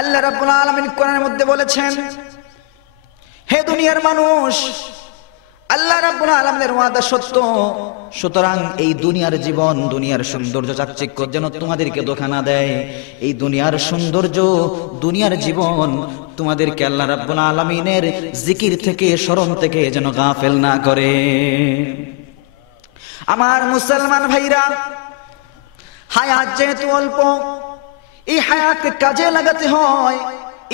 আল্লাহ রাব্বুল আলামিন কোরআনের মধ্যে বলেছেন, হে দুনিয়ার মানুষ, আল্লাহ রাব্বুল আলামিনের ওয়াদা সত্য, সুতরাং এই দুনিয়ার জীবন, দুনিয়ার সৌন্দর্য চাকচিক্য যেন তোমাদেরকে ধোঁকা না দেয়। এই দুনিয়ার সৌন্দর্য, দুনিয়ার জীবন তোমাদেরকে আল্লাহ রাব্বুল আলামিনের জিকির থেকে, স্মরণ থেকে যেন গাফেল না করে। আমার মুসলমান ভাইরা, হায়াত যেহেতু অল্প, এই হায়াতকে কাজে লাগাতে হয়।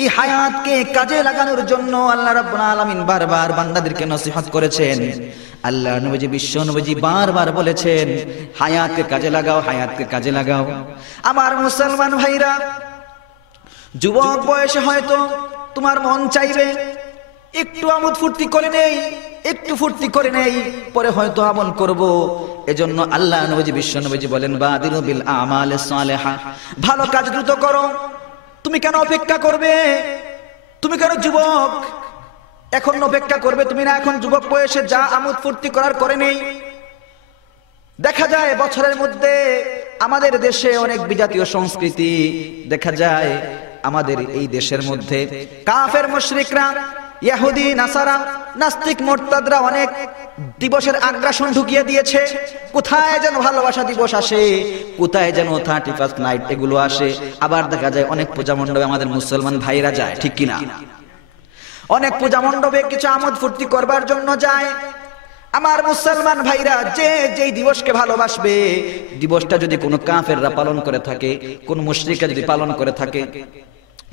এই হায়াতকে কাজে লাগানোর জন্য আল্লাহ রাব্বুল আলামিন বারবার বান্দাদেরকে নসিহত করেছেন। আল্লাহ নবী, বিশ্ব নবী বারবার বলেছেন, হায়াতকে কাজে লাগাও, হায়াতকে কাজে লাগাও। আমার মুসলমান ভাইরা, যুবক বয়সে হয়তো তোমার মন চাইবে একটু আমোদ ফুর্তি করে নেই, একটু ফুর্তি করে নেই, পরে হয়তো আমল করব। এজন্য আল্লাহ নবী, বিশ্ব নবী বলেন, বাদিরু বিল আমালিস সালিহা, ভালো কাজ দ্রুত করো। তুমি কেন অপেক্ষা করবে? তুমি কেন যুবক এখন অপেক্ষা করবে? তুমি না এখন যুবক বয়সে যা আমোদ ফুর্তি করার করে নেই। দেখা যায় বছরের মধ্যে আমাদের দেশে অনেক বিজাতীয় সংস্কৃতি দেখা যায়। আমাদের এই দেশের মধ্যে কাফের মুশরিকরা, ইহুদি, নাসারা, নাস্তিক, মুরতাদরা অনেক দিবসের আগ্রাসন ঢুকিয়ে দিয়েছে। কোথায় যেন ভালোবাসা দিবস আসে, কোথায় যেন 31st নাইট এগুলো আসে। আবার দেখা যায় অনেক পূজা মণ্ডপে আমাদের মুসলমান ভাইরা যায়, ঠিক কিনা? অনেক পূজা মণ্ডপে কিছু আমোদ ফুর্তি করবার জন্য যায়। আমার মুসলমান ভাইরা, যে যেই দিবসকে ভালোবাসবে, দিবসটা যদি কোনো কাফেররা পালন করে থাকে, কোন মুশরিকরা যদি পালন করে থাকে,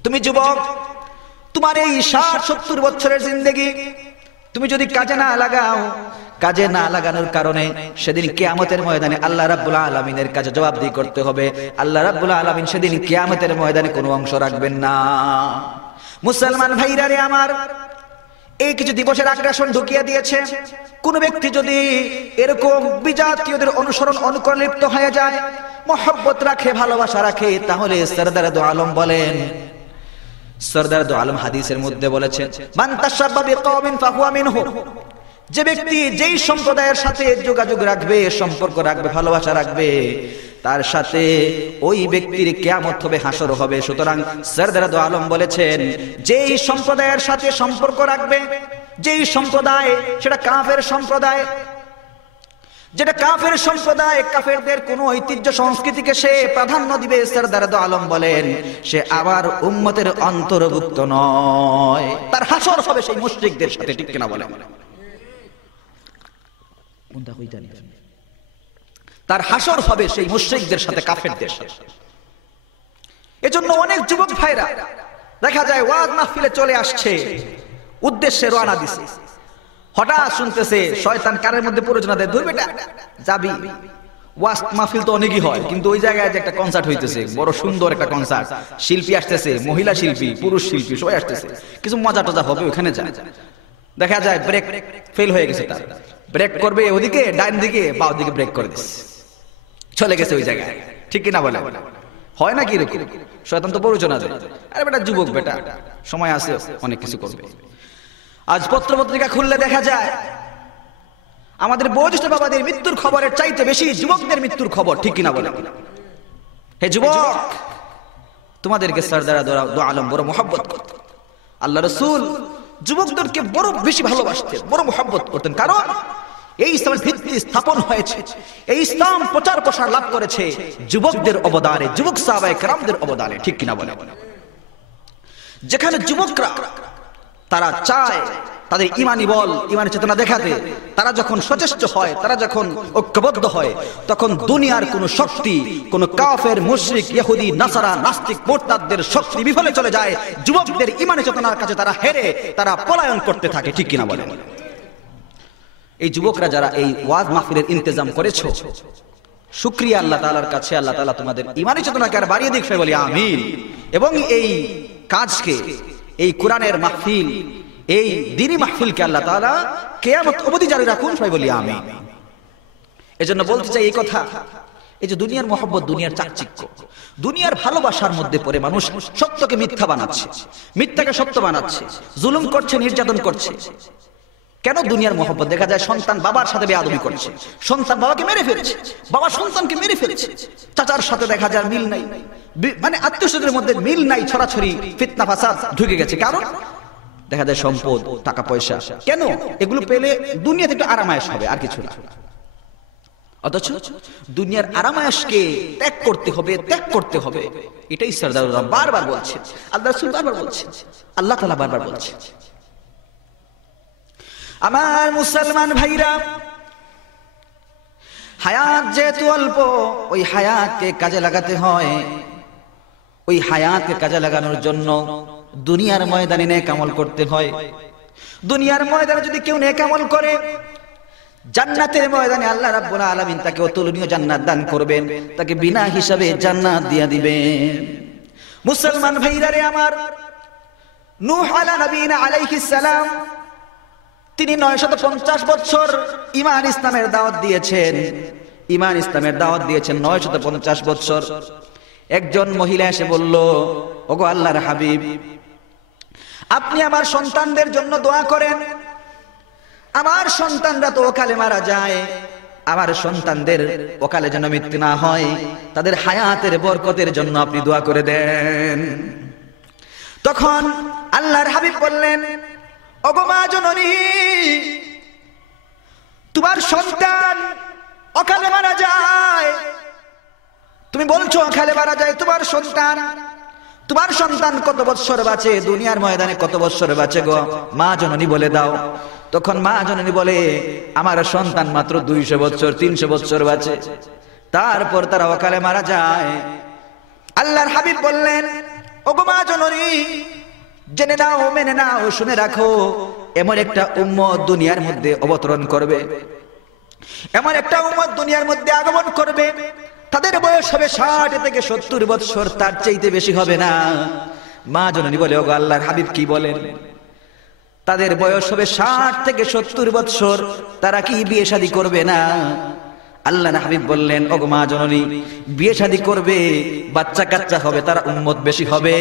তুমি যুবক, তোমার এই 60-70 বছরের জিন্দেগি তুমি যদি কাজে না লাগাও, কাজে না লাগানোর কারণে সেদিন কিয়ামতের ময়দানে আল্লাহ রাব্বুল আলামিনের কাছে জবাবদিহি করতে হবে। আল্লাহ রাব্বুল আলামিন সেদিন কিয়ামতের ময়দানে কোনো অংশ রাখবেন না। মুসলমান ভাইরা রে আমার, এই কিছু দিবসের আগ্রাসন ঢুকিয়ে দিয়েছে। কোন ব্যক্তি যদি এরকম বিজাতীয়দের অনুসরণ, অনুকরণ লিপ্ত হয়ে যায়, মহব্বত রাখে, ভালোবাসা রাখে, তাহলে সরদার দু আলম বলেন, সরদার দু আলম হাদিসের মধ্যে বলেছেন, মান তাশাব্বা বিকওমিন ফাহুয়া মিনহু, যে ব্যক্তি যেই সম্প্রদায়ের সাথে যোগাযোগ রাখবে, সম্পর্ক রাখবে, ভালোবাসা রাখবে, তার সাথে ওই ব্যক্তির কিয়ামত হবে, হাসর হবে। সুতরাং সরদার দু আলম বলেছেন, যেই সম্প্রদায়ের সাথে সম্পর্ক রাখবে, যেই সম্প্রদায়, সেটা কাফের সম্প্রদায়, যেটা কাফের সম্প্রদায়, কাফেরদের কোন ঐতিহ্য সংস্কৃতিকে সে প্রাধান্য দিবে, সরদার দু আলম বলেন, সে আবার উম্মতের অন্তর্ভুক্ত নয়, তার হাসর হবে সেই মুশরিকদের সাথে, ঠিক কিনা বলেন? তার হাসর হবে সেই মুশরিকদের সাথে, কাফেরদের সাথে। এজন্য অনেক যুবক ভাইরা দেখা যায় ওয়াজ মাহফিলে চলে আসছে, উদ্দেশ্যে রওনা দিছে, হঠাৎ শুনতেছে শয়তান কানের মধ্যে প্ররোচনা দেয়, ধুর বেটা যাবি, ওয়াজ মাহফিল তো অনেকই হয়, কিন্তু ওই জায়গায় যে একটা কনসার্ট হইতেছে, বড় সুন্দর একটা কনসার্ট, শিল্পী আসতেছে, মহিলা শিল্পী, পুরুষ শিল্পী, সবাই আসতেছে, কিছু মজা টজা হবে, ওখানে যায়। দেখা যায় ব্রেক ফেল হয়ে গেছে, তার ব্রেক করবে ওদিকে ডাইন দিকে, বা ওদিকে ব্রেক করে দিচ্ছে, চলে গেছে ওই জায়গায়, ঠিক কিনা বলে? হয় না কি এরকম? শয়তান তো প্ররোচনা দেয়, আরে বেটা যুবক, বেটা সময় আছে, অনেক কিছু করবে। আজ পত্র পত্রিকা খুললে দেখা যায় আমাদের বয়োজ্যেষ্ঠ বাবাদের মৃত্যুর খবরের চাইতে বেশি যুবকদের মৃত্যুর খবর, ঠিক কিনা বলে? হে যুবক, তোমাদেরকে সরদার দু আলম বড় মহব্বত করতেন। আল্লাহ রাসূল যুবকদেরকে বড় বেশি ভালোবাসতেন, বড় মহব্বত করতেন, কারণ এই ইসলামের ভিত্তি স্থাপন হয়েছে, এই ইসলাম প্রচার প্রসার লাভ করেছে যুবকদের অবদানে, যুবক সাহাবায়ে কেরামদের অবদানে, ঠিক কিনা বলে? যেখানে যুবকরা তারা চায় তাদের ইমানি বল, ইমানি চেতনা দেখাতে, তারা যখন সচেষ্ট হয়, তারা যখন ঐক্যবদ্ধ হয়, তখন দুনিয়ার কোন শক্তি, কোন কাফের, মুশরিক, ইহুদি, নাসারা, নাস্তিক, মুরতাদদের শক্তি বিফলে চলে যায়। যুবকদের ইমানি চেতনার কাছে তারা হেরে, তারা পলায়ন করতে থাকে, ঠিক কিনা বলেন? এই যুবকরা যারা এই ওয়াজ মাহফিলের ইন্তজাম করেছো, শুকরিয়া আল্লাহ তাআলার কাছে। আল্লাহ তাআলা তোমাদের ইমানি চেতনাকে আর বাড়িয়ে দিক, সবাই বলি আমিন। এবং এই কাজকে, এই কোরআনের মাহফিল, এই দ্বীনি মাহফিলকে আল্লাহ তাআলা কিয়ামত অবধি জারি রাখুন, সবাই বলি আমিন। এজন্য বলতে চাই এই কথা, এই যে দুনিয়ার মহব্বত, দুনিয়ার চাকচিক্য, দুনিয়ার ভালোবাসার মধ্যে পড়ে মানুষ সত্যকে মিথ্যা বানাচ্ছে, মিথ্যাকে সত্য বানাচ্ছে, জুলুম করছে, নির্যাতন করছে। কেন দুনিয়ার মহব্বত? দেখা যায় সন্তান বাবার সাথে বেয়াদবি করছে, সন্তান বাবাকে মেরে ফেলছে, বাবা সন্তানকে মেরে ফেলছে, চাচার সাথে দেখা যায় মিল নাই, মানে আত্মীয় স্বজনের মধ্যে মিল নাই, ছড়াছড়ি ফিতনা ফাসাদ ঢুকে গেছে। কারণ দেখা যায় সম্পদ, টাকা পয়সা। কেন? এগুলো পেলে দুনিয়াতে একটু আরামায়েশ হবে, আর কিছু না। অথচ দুনিয়ার আরামায়েশকে ত্যাগ করতে হবে, ত্যাগ করতে হবে। এটাই সরদাররা বারবার বলছে, আল্লাহ রাসূল বারবার বলছে, আল্লাহ তাআলা বারবার বলছে। আমার মুসলমান ভাইরা, হায়াত যেহেতু অল্প, ওই হায়াতকে কাজে লাগাতে হয়। ওই হায়াতকে কাজে লাগানোর জন্য দুনিয়ার ময়দানে নেক আমল করতে হয়। দুনিয়ার ময়দানে যদি কেউ নেক আমল করে, জান্নাতের ময়দানে আল্লাহ রাব্বুল আলামিন তাকে অতুলনীয় জান্নাত দান করবেন, তাকে বিনা হিসাবে জান্নাত দিয়ে দিবেন। মুসলমান ভাইরা রে আমার, নূহ আলা নবীনা আলাইহিস সালাম, তিনি 950 বছর ঈমান ইসলামের দাওয়াত দিয়েছেন। ঈমান ইসলামের দাওয়াত দিয়েছেন 950 বছর। একজন মহিলা এসে বলল, ওগো আল্লাহর হাবিব, আপনি আমার সন্তানদের জন্য দোয়া করেন। আমার সন্তানরা তো অকালে মারা যায়, আমার সন্তানদের অকালে যেন মৃত্যু না হয়, তাদের হায়াতের বরকতের জন্য আপনি দোয়া করে দেন। তখন আল্লাহর হাবিব বললেন, ওগো মা জননী, তোমার সন্তান অকালে মারা যায়, তুমি বলছো অকালে মারা যায় তোমার সন্তান, তোমার সন্তান কত বৎসর বাঁচে, দুনিয়ার ময়দানে কত বৎসর বাঁচে গো মা জননী বলে দাও। তখন মা জননী বলে, আমার সন্তান মাত্র 200 বৎসর 300 বৎসর বাঁচে, তারপর তারা অকালে মারা যায়। আল্লাহর হাবিব বললেন, ওগো মা জননী, জেনে নাও, মেনে নাও, শুনে রাখো, এমন একটা উম্মত দুনিয়ার মধ্যে অবতরণ করবে, এমন একটা উম্মত দুনিয়ার মধ্যে আগমন করবে, তাদের বয়স হবে 60 থেকে 70 বৎসর, তার চাইতে বেশি হবে না। মা জননী বলে, ওগো আল্লাহর হাবিব কি বলেন? তাদের বয়স হবে 60 থেকে 70 বৎসর, তারা কি বিয়ে শাদী করবে না? আল্লাহর হাবিব বললেন, ওগো মা জননী, বিয়ে শাদী করবে, বাচ্চা কাচ্চা হবে, তারা উম্মত বেশি হবে,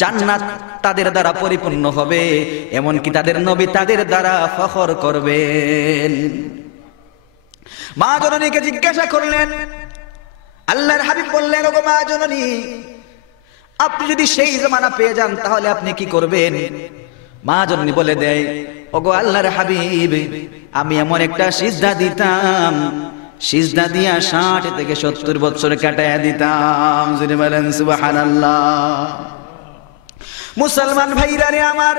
জান্নাত তাদের দ্বারা পরিপূর্ণ হবে, এমনকি তাদের নবী তাদের দ্বারা ফখর করবেন। মা জননীকে জিজ্ঞাসা করলেন, আল্লাহর হাবিব বললেন, ওগো মা জননী, আপনি যদি সেই জামানা পেয়ে যান তাহলে আপনি কি করবেন? মা জননী বলে দেয়, ওগো আল্লাহর হাবিব, আমি এমন একটা সিজদা দিতাম, সিজদা দিয়া 60 থেকে 70 বছর কাটায়া দিতাম। যদি বলেন সুবহানাল্লাহ। মুসলমান ভাইরা রে আমার,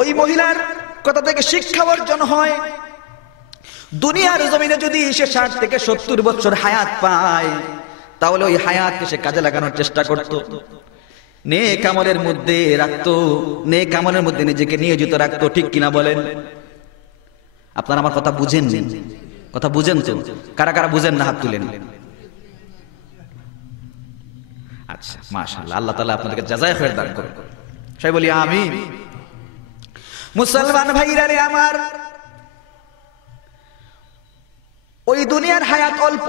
ওই মহিলার কথা থেকে শিক্ষা অর্জন হয়, দুনিয়ার জমিনে যদি সে 60 থেকে 70 বছর হায়াত পায়, তাহলে ওই হায়াতকে সে কাজে লাগানোর চেষ্টা করত, নেক আমলের মধ্যে রাখতো, নেক আমলের মধ্যে নিজেকে নিয়োজিত রাখতো। ঠিক কিনা বলেন? আপনারা আমার কথা বুঝেন? কথা বুঝেন তো? কারা কারা বুঝেন না হাত তুলেন। আচ্ছা, মাশাআল্লাহ, আল্লাহ তাআলা আপনাদেরকে জাযায়ে খায়র দান করুন। সবাই বলি আমিন। মুসলমান ভাইরা রে আমার, ওই দুনিয়ার হায়াত অল্প,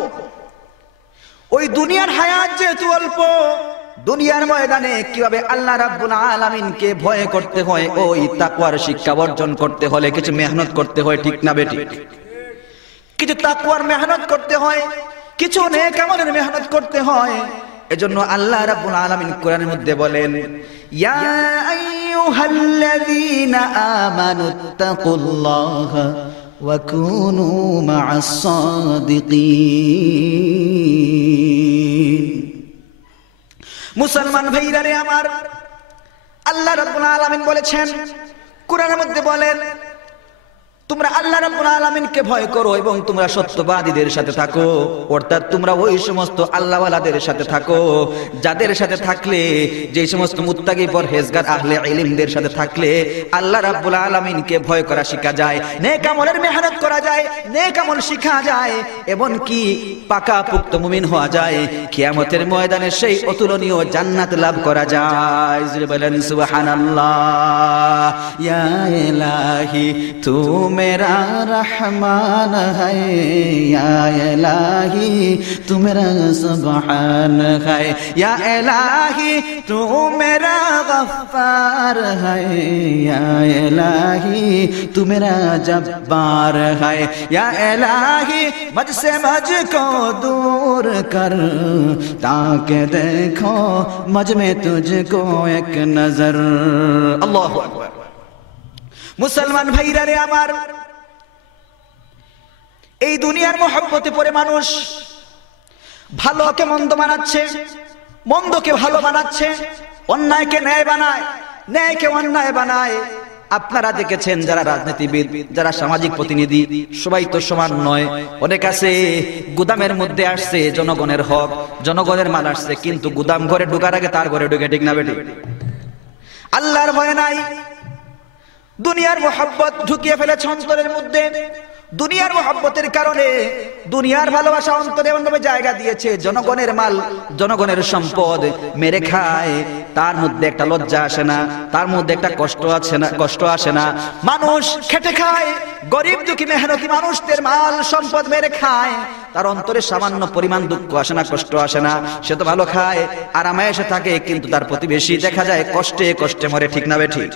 ওই দুনিয়ার হায়াত যেহেতু অল্প, দুনিয়ার ময়দানে কিভাবে আল্লাহ রাব্বুল আলামিনকে ভয় করতে হয়, ওই তাকওয়ার শিক্ষা অর্জন করতে হলে কিছু মেহনত করতে হয়। ঠিক না বেটি? কিছু তাকওয়ার মেহনত করতে হয়, কিছু নেক আমলের মেহনত করতে হয়। এজন্য আল্লাহ রাব্বুল আলামিন কোরআনের মধ্যে বলেন, ইয়া আইয়ুহাল্লাযীনা আমানুত্তাকুল্লাহা ওয়া কুনু মা'আস সাদিকিন। মুসলমান ভাইরা রে আমার, আল্লাহ রাব্বুল আলামিন বলেছেন, কোরআনের মধ্যে বলেন, তোমরা আল্লাহ রাব্বুল আলামিনকে ভয় করো এবং তোমরা সত্যবাদীদের সাথে থাকো, অর্থাৎ তোমরা ওই সমস্ত আল্লাহওয়ালাদের সাথে থাকো যাদের সাথে থাকলে, যে সমস্ত মুত্তাকি পরহেজগার আহলে ইলমদের সাথে থাকলে আল্লাহ রাব্বুল আলামিনকে ভয় করা শেখা যায়, নেক আমলের মেহনত করা যায়, নেক আমল শেখা যায়, এমনকি পাকা পুক্ত মুমিন হওয়া যায়, কিয়ামতের ময়দানে সেই অতুলনীয় জান্নাত লাভ করা যায়। বলেন সুবহানাল্লাহ। ইয়া ইলাহি তুমি मेरा रहमान है, या इलाही तू मेरा सुब्हान है, या इलाही तू मेरा गफ्फार है, या इलाही तू मेरा जब्बार है, या इलाही मुझसे मुझको दूर कर, ताकि देखो मुझ में तुझको एक नजर। अल्लाहु अकबर। मुसलमान भाईरा रे আমার, এই দুনিয়ার মহব্বতে পড়ে মানুষ ভালোকে মন্দ বানাচ্ছে, মন্দকে ভালো বানাচ্ছে, অন্যায়কে ন্যায় বানায়, ন্যায়কে অন্যায় বানায়। আপনারা দেখেছেন যারা রাজনীতিবিদ, যারা সামাজিক প্রতিনিধি, সবাই তো সমান নয়। অনেক আছে গুদামের মধ্যে আসছে জনগণের হক, জনগণের মাল আসছে, কিন্তু গুদাম ঘরে ঢোকার আগে তার ঘরে ঢুকে, ঠিক না বেটি? আল্লাহর ভয় নাই, দুনিয়ার মোহাব্বত ঢুকিয়ে ফেলেছে অন্তরের মধ্যে। দুনিয়ার মোহাব্বতের কারণে দুনিয়ার ভালোবাসা অন্তরে এমনভাবে জায়গা দিয়েছে, জনগণের মাল, জনগণের সম্পদ মেরে খায়, তার মধ্যে একটা লজ্জা আসে না, তার মধ্যে একটা কষ্ট আসে না। মানুষ খেটে খায়, গরিব দুঃখী মেহনতি মানুষদের মাল সম্পদ মেরে খায়, তার অন্তরে সামান্য পরিমাণ দুঃখ আসে না, কষ্ট আসে না। সে তো ভালো খায়, আরামে এসে থাকে, কিন্তু তার প্রতিবেশী দেখা যায় কষ্টে কষ্টে মরে, ঠিক না বেঠিক?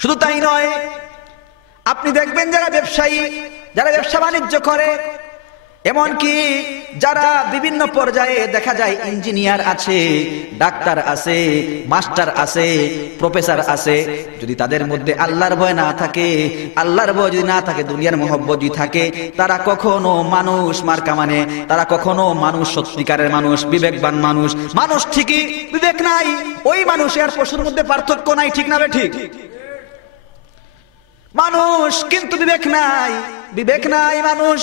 শুধু তাই নয়, আপনি দেখবেন যারা ব্যবসায়ী, যারা ব্যবসা বাণিজ্য করে, এমনকি যারা বিভিন্ন পর্যায়ে দেখা যায় ইঞ্জিনিয়ার আছে, ডাক্তার আছে, মাস্টার আছে, প্রফেসর আছে, যদি তাদের মধ্যে আল্লাহর ভয় না থাকে, আল্লাহর ভয় যদি না থাকে, দুনিয়ার মোহব্বত যদি থাকে, তারা কখনো মানুষ মার্কা মানে, তারা কখনো মানুষ সত্যিকারের মানুষ, বিবেকবান মানুষ। মানুষ ঠিকই, বিবেক নাই, ওই মানুষ আর পশুর মধ্যে পার্থক্য নাই, ঠিক না ঠিক? মানুষ কিন্তু বিবেক নাই, বিবেক নাই মানুষ।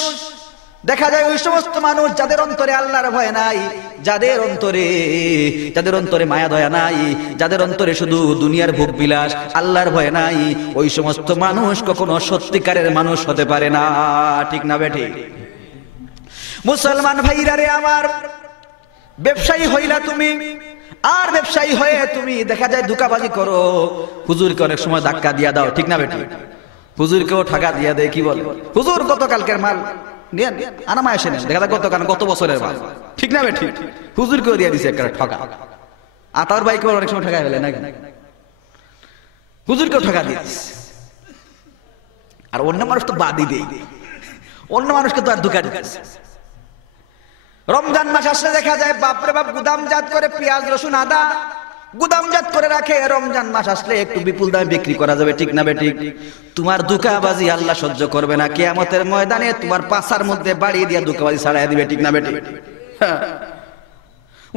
দেখা যায় ওই সমস্ত মানুষ যাদের অন্তরে আল্লাহর ভয় নাই, যাদের অন্তরে মায়া দয়া নাই, যাদের অন্তরে শুধু দুনিয়ার ভোগ বিলাস, আল্লাহর ভয় নাই, ওই সমস্ত মানুষ কখনো সত্যিকারের মানুষ হতে পারে না, ঠিক না বেঠি? মুসলমান ভাইরা রে আমার, ব্যবসায়ী হইলা তুমি, আর ব্যবসায়ী হয়ে তুমি দেখা যায় ধোঁকাবাজি করো, হুজুরকে অনেক সময় ধাক্কা দিয়া দাও, ঠিক না বেঠি? হুজুরকেও টাকা দিয়া দেয়, কি বলে, হুজুর গতকালকের মাল নেন, আনামা এসে নেন, দেখা যায় গত বছরের মাল, ঠিক না বেঠি? হুজুরকেও দিয়ে দিছে একটা ঠকা। আতার ভাইকে অনেক সময় ঠকাই ফেলে নাকি, হুজুরকেও ঠকা দিয়ে দিচ্ছে। আর অন্য মানুষ তো বাদই দেই, অন্য মানুষকে তো আর ধোঁকা দিচ্ছে। রমজান মাস আসলে দেখা যায় বাপরে বাপ গুদামজাত করে পেঁয়াজ রসুন আদা গুদামজাত করে রাখে, রমজান মাস আসলে একটু বিপুল দামে বিক্রি করা যাবে, ঠিক না বেঠিক? তোমার ধোঁকাবাজি আল্লাহ সহ্য করবে না, কিয়ামতের ময়দানে তোমার পাছার মধ্যে বাড়িয়ে দিয়ে ধোঁকাবাজি ছাড়াই দিবে, ঠিক না বেঠিক?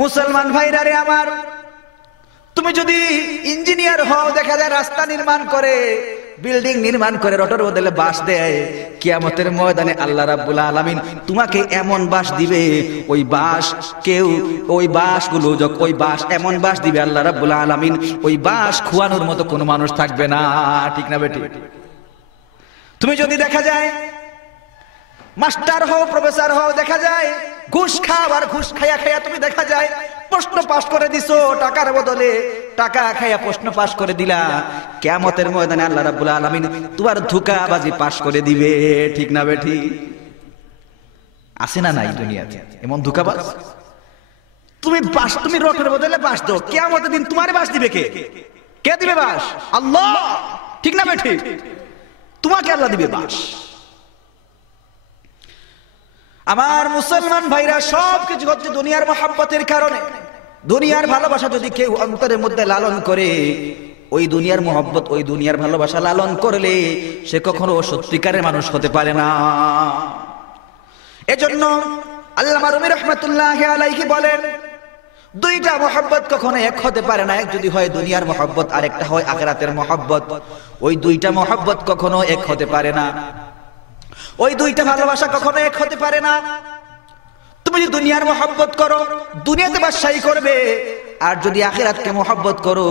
মুসলমান ভাইরা রে আমার, তুমি যদি ইঞ্জিনিয়ার হও, দেখা যায় রাস্তা নির্মাণ করে, বিল্ডিং নির্মাণ করে, রটের বদলে বাঁশ দেয়, কিয়ামতের ময়দানে আল্লাহ রাব্বুল আলামিন তোমাকে এমন বাঁশ দিবে, ওই বাঁশ কেউ, ওই বাঁশগুলো, ওই বাঁশ এমন বাঁশ দিবে আল্লাহ রাব্বুল আলামিন, ওই বাঁশ খোয়ানোর মতো কোনো মানুষ থাকবে না, ঠিক না বেটি? তুমি যদি দেখা যায় মাস্টার হও, প্রফেসর হও, দেখা যায় ঘুষ খাও, আর ঘুষ খাইয়া খাইয়া তুমি দেখা যায় প্রশ্ন পাশ করে দিছো, টাকার বদলে টাকা খাইয়া প্রশ্ন পাশ করে দিলা, কিয়ামতের ময়দানে আল্লাহ রাব্বুল আলামিন তোমার ধোঁকাবাজি পাশ করে দিবে, ঠিক না বেঠি? আছে না নাই দুনিয়াতে এমন ধোঁকাবাজ? তুমি রটের বদলে বাঁশ দাও, কিয়ামতের দিন তোমারে বাঁশ দিবে কে? কে দিবে বাঁশ? আল্লাহ, ঠিক না বেঠি? তোমাকে আল্লাহ দিবে বাঁশ। আমার মুসলমান ভাইরা, সবকিছু হচ্ছে দুনিয়ার মহব্বতের কারণে। দুনিয়ার ভালোবাসা যদি কেউ অন্তরের মধ্যে লালন করে, ওই দুনিয়ার মহব্বত, ওই দুনিয়ার ভালোবাসা লালন করলে সে কখনো সত্যিকারের মানুষ হতে পারে না। এজন্য আল্লামা রুমি রাহমাতুল্লাহি আলাইহি বলেন, দুইটা মহব্বত কখনো এক হতে পারে না, এক যদি হয় দুনিয়ার মহব্বত, আর একটা হয় আখিরাতের মহব্বত। ওই দুইটা মহব্বত কখনো এক হতে পারে না, ওই দুইটা ভালোবাসা কখনো এক হতে পারে না। তুমি যদি দুনিয়ার মহব্বত করো, দুনিয়াতে বাদশাহী করবে, আর যদি আখিরাতকে মহব্বত করো,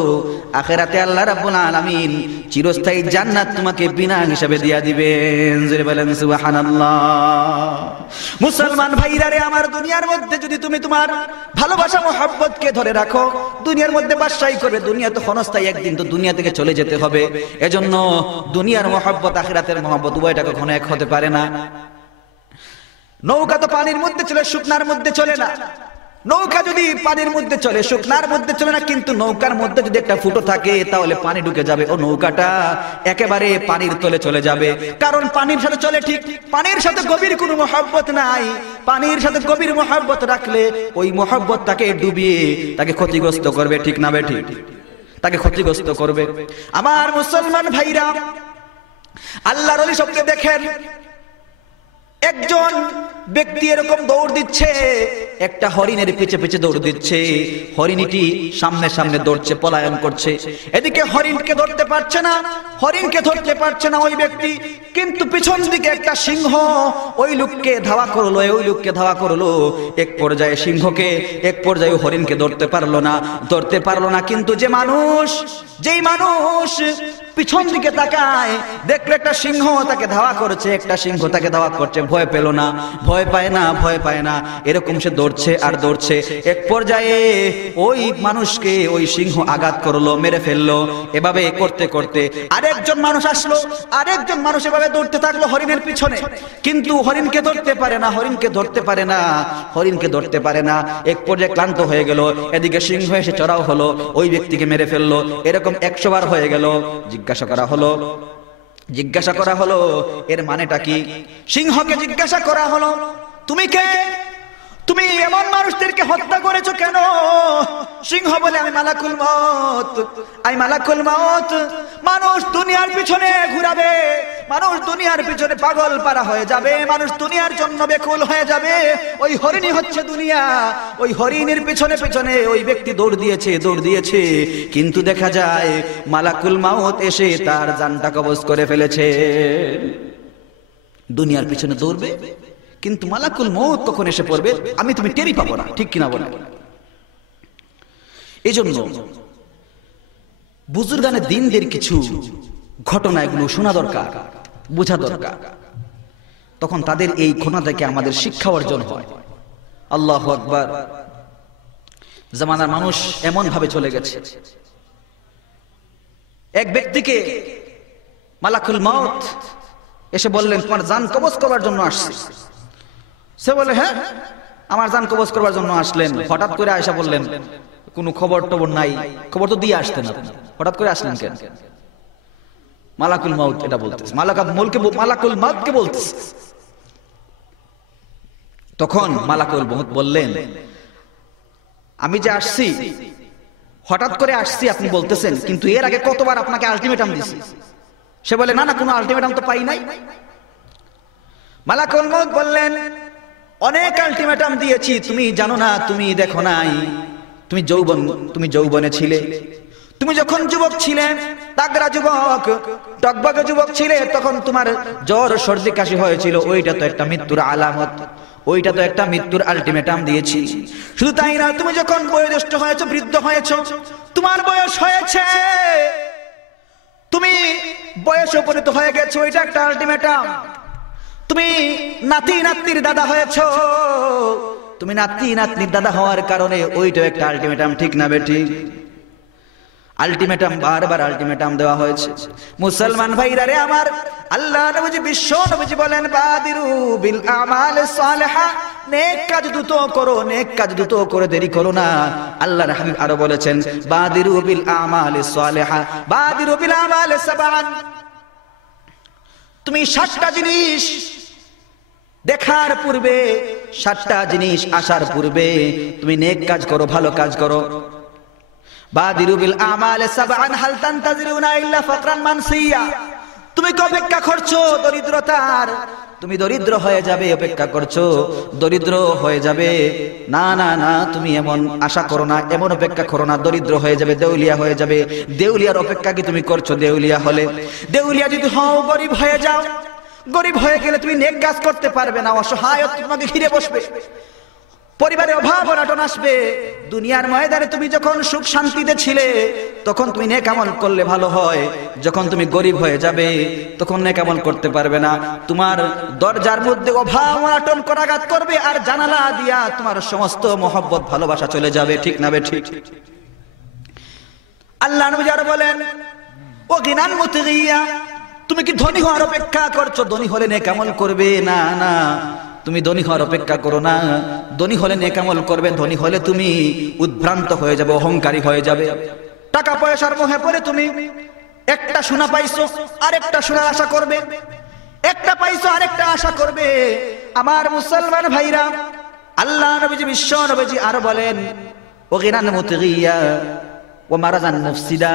আখিরাতে আল্লাহ রাব্বুল আলামিন চিরস্থায়ী জান্নাত তোমাকে বিনা হিসাবে দিয়া দিবেন। জোরে বলেন সুবহানাল্লাহ। মুসলমান ভাইরা রে আমার, দুনিয়ার মধ্যে যদি তুমি তোমার ভালোবাসা মহব্বতকে ধরে রাখো, দুনিয়ার মধ্যে বাদশাহী করবে, দুনিয়া তো ক্ষণস্থায়ী, একদিন তো দুনিয়া থেকে চলে যেতে হবে। এজন্য দুনিয়ার মহব্বত আখিরাতের মহব্বত উভয়টা কখনো এক হতে পারে না। নৌকা তো পানির মধ্যে চলে, শুকনার মধ্যে চলে না। নৌকা যদি পানির মধ্যে চলে, শুকনার মধ্যে চলে না, কিন্তু নৌকার মধ্যে যদি একটা ফুটো থাকে তাহলে পানি ঢুকে যাবে, ও নৌকাটা একেবারে পানির তলে চলে যাবে। কারণ পানির সাথে চলে ঠিক, পানির সাথে গভীর কোনো মহব্বত নাই। পানির সাথে গভীর মহব্বত রাখলে ওই মহব্বত তাকে ডুবিয়ে তাকে ক্ষতিগ্রস্ত করবে, ঠিক না বেঠি? তাকে ক্ষতিগ্রস্ত করবে। আমার মুসলমান ভাইরা, আল্লাহর ওলি সবকে দেখেন, একজন ব্যক্তি এরকম দৌড় দিচ্ছে, একটা হরিণের পিছে পিছে দৌড় দিচ্ছে। হরিণীটি সামনে সামনে দৌড়ছে, পলায়ন করছে। এদিকে হরিণকে ধরতে পারছে না, হরিণকে ধরতে পারছে না ওই ব্যক্তি, কিন্তু পিছন দিকে একটা সিংহ ওই লোককে ধাওয়া করলো, ওই লোককে ধাওয়া করলো। এক পর্যায়ে সিংহকে, এক পর্যায়ে হরিণকে ধরতে পারলো না। কিন্তু যেই মানুষ পিছন দিকে তাকায়, দেখলো একটা সিংহ তাকে ধাওয়া করছে, একটা সিংহ তাকে ধাওয়া করছে, ভয় পেল না, ভয় পায় না। এরকম সে দৌড়ছে আর দৌড়ছে। এক পর্যায়ে ওই মানুষকে ওই সিংহ আঘাত করলো, মেরে ফেললো। এভাবে করতে করতে আরেকজন মানুষ আসলো, আরেকজন মানুষ এভাবে দৌড়তে থাকলো হরিণের পিছনে, কিন্তু হরিণকে ধরতে পারে না। এক পর্যায়ে ক্লান্ত হয়ে গেল, এদিকে সিংহ এসে চড়াও হলো, ওই ব্যক্তিকে মেরে ফেললো। এরকম 100 বার হয়ে গেল। জিজ্ঞাসা করা হলো এর মানেটা কি? সিংহকে জিজ্ঞাসা করা হলো, তুমি কে? তুমি এমন মানুষদেরকে হত্যা করেছো কেন? সিংহ বলে, আমি মালাকুল মউত। মানুষ দুনিয়ার পিছনে ঘুরাবে, মানুষ দুনিয়ার পিছনে পাগল পারা হয়ে যাবে, মানুষ দুনিয়ার জন্য বেকুল হয়ে যাবে। ওই হরিণী হচ্ছে দুনিয়া। ওই হরিণের পিছনে পিছনে ওই ব্যক্তি দৌড় দিয়েছে, কিন্তু দেখা যায় মালাকুল মউত এসে তার জানটা কবজ করে ফেলেছে। দুনিয়ার পিছনে দৌড়বে, কিন্তু মালাকুল মউত কখন এসে পড়বে তুমি টেরই পাবো না, ঠিক কিনা বলে? এই জন্য বুজুর্গানে দিনদের কিছু ঘটনা এগুলো শোনা দরকার, বোঝা দরকার। তখন তাদের এই ঘটনা থেকে আমাদের শিক্ষা অর্জন হয়। আল্লাহু আকবার। জামানার মানুষ এমন ভাবে চলে গেছে, এক ব্যক্তিকে মালাকুল মউত এসে বললেন, তোমার জান কবজ করার জন্য আসছে। সে বলে, হ্যাঁ, আমার জান কবজ করবার জন্য আসলেন। হঠাৎ করে আয়েশা বললেন, কোনো খবর টবর নাই, খবর তো দিয়ে আসতেন আপনি, হঠাৎ করে আসলেন কেন? মালাকুল মউত এটা বলতেছে, মালাকুল মউতকে বলতেছে। তখন মালাকুল মউত বললেন, আমি যে আসছি, হঠাৎ করে আসছি আপনি বলতেছেন, কিন্তু এর আগে কতবার আপনাকে আলটিমেটাম দিছি। সে বলে, না, কোনো আলটিমেটাম তো পাই নাই। মালাকুল মউত বললেন, অনেক আলটিমেটাম দিয়েছি, তুমি জানো না, তুমি দেখো নাই, তুমি যৌবনে ছিলে, তুমি যখন যুবক ছিলে, তাগড়া যুবক, টকবগে যুবক ছিলে, তখন তোমার জ্বর সর্দি কাশি হয়েছিল, ওইটা তো একটা মৃত্যুর আলামত, ওইটা তো একটা মৃত্যুর আলটিমেটাম দিয়েছি। শুধু তাই না, তুমি যখন বয়োজ্যেষ্ঠ হয়েছো, বৃদ্ধ হয়েছো, তোমার বয়স হয়েছে, তুমি বয়সে উপনীত হয়ে গেছো, ওইটা একটা আলটিমেটাম। তুমি নাতি নাতনির দাদা হয়েছো, তুমি নাতি নাতনির দাদা হওয়ার কারণে ওইটাও একটা আলটিমেটাম, ঠিক না বেটি? আলটিমেটাম, বারবার আলটিমেটাম দেওয়া হয়েছে। মুসলমান ভাইরা রে আমার, আল্লাহ নবী, বিশ্ব নবী বলেন, বাদিরু বিল আমালিস সালিহা, নেক কাজ দ্রুত করো, দেরি করো না। আল্লাহর হাবিব আরো বলেছেন, বাদিরু বিল আমালিস সালিহা, বাদিরু বিল আমালিস সাবআন। তুমি 7টা জিনিস দেখার পূর্বে, 7টা জিনিস আসার পূর্বে তুমি নেক কাজ করো, ভালো কাজ করো। বাদিরু বিল আমালি সাবআন হাল তানতাজিরুনা ইল্লা ফাকরান মানসিয়া। তুমি কি অপেক্ষা করছো দরিদ্রতার? তুমি দরিদ্র হয়ে যাবে অপেক্ষা করছো, দরিদ্র হয়ে যাবে, না না না, তুমি এমন আশা করো না, এমন অপেক্ষা করো না, দরিদ্র হয়ে যাবে, দেউলিয়া হয়ে যাবে। দেউলিয়ার অপেক্ষা কি তুমি করছো? দেউলিয়া হলে, দেউলিয়া যদি হও, গরিব হয়ে যাও, গরিব হয়ে গেলে তুমি নেক কাজ করতে পারবে না, অসহায়তা তোমাকে ঘিরে বসবে, পরিবারে অভাব অনটন আসবে। দুনিয়ার ময়দানে তুমি যখন সুখ শান্তিতে ছিলে তখন তুমি নেক আমল করলে ভালো হয়, যখন তুমি গরিব হয়ে যাবে তখন নেক আমল করতে পারবে না। তোমার দরজার মধ্যে অভাব অনটন করাঘাত করবে, আর জানালা দিয়া তোমার সমস্ত মহব্বত ভালোবাসা চলে যাবে, ঠিক না বে ঠিক? আল্লাহ নবী আর বলেন, ও গিনান মুতগিয়া, তুমি কি ধনী হওয়ার অপেক্ষা করছো? ধনী হলে নেক আমল করবে? না না, তুমি ধনী হওয়ার অপেক্ষা করো না। ধনী হলে নেক আমল করবে। ধনী হলে তুমি উদ্ভ্রান্ত হয়ে যাবে, অহংকারী হয়ে যাবে। টাকা পয়সার মোহে পড়ে তুমি একটা সোনা পাইছো, আরেকটা সোনার আশা করবে, একটা পাইছো আরেকটা আশা করবে। আমার মুসলমান ভাইরা, আল্লাহ নবীজি, বিশ্ব নবীজি আর বলেন, ও গিনান মুতগিয়া ও মারাজান মুফসিদা,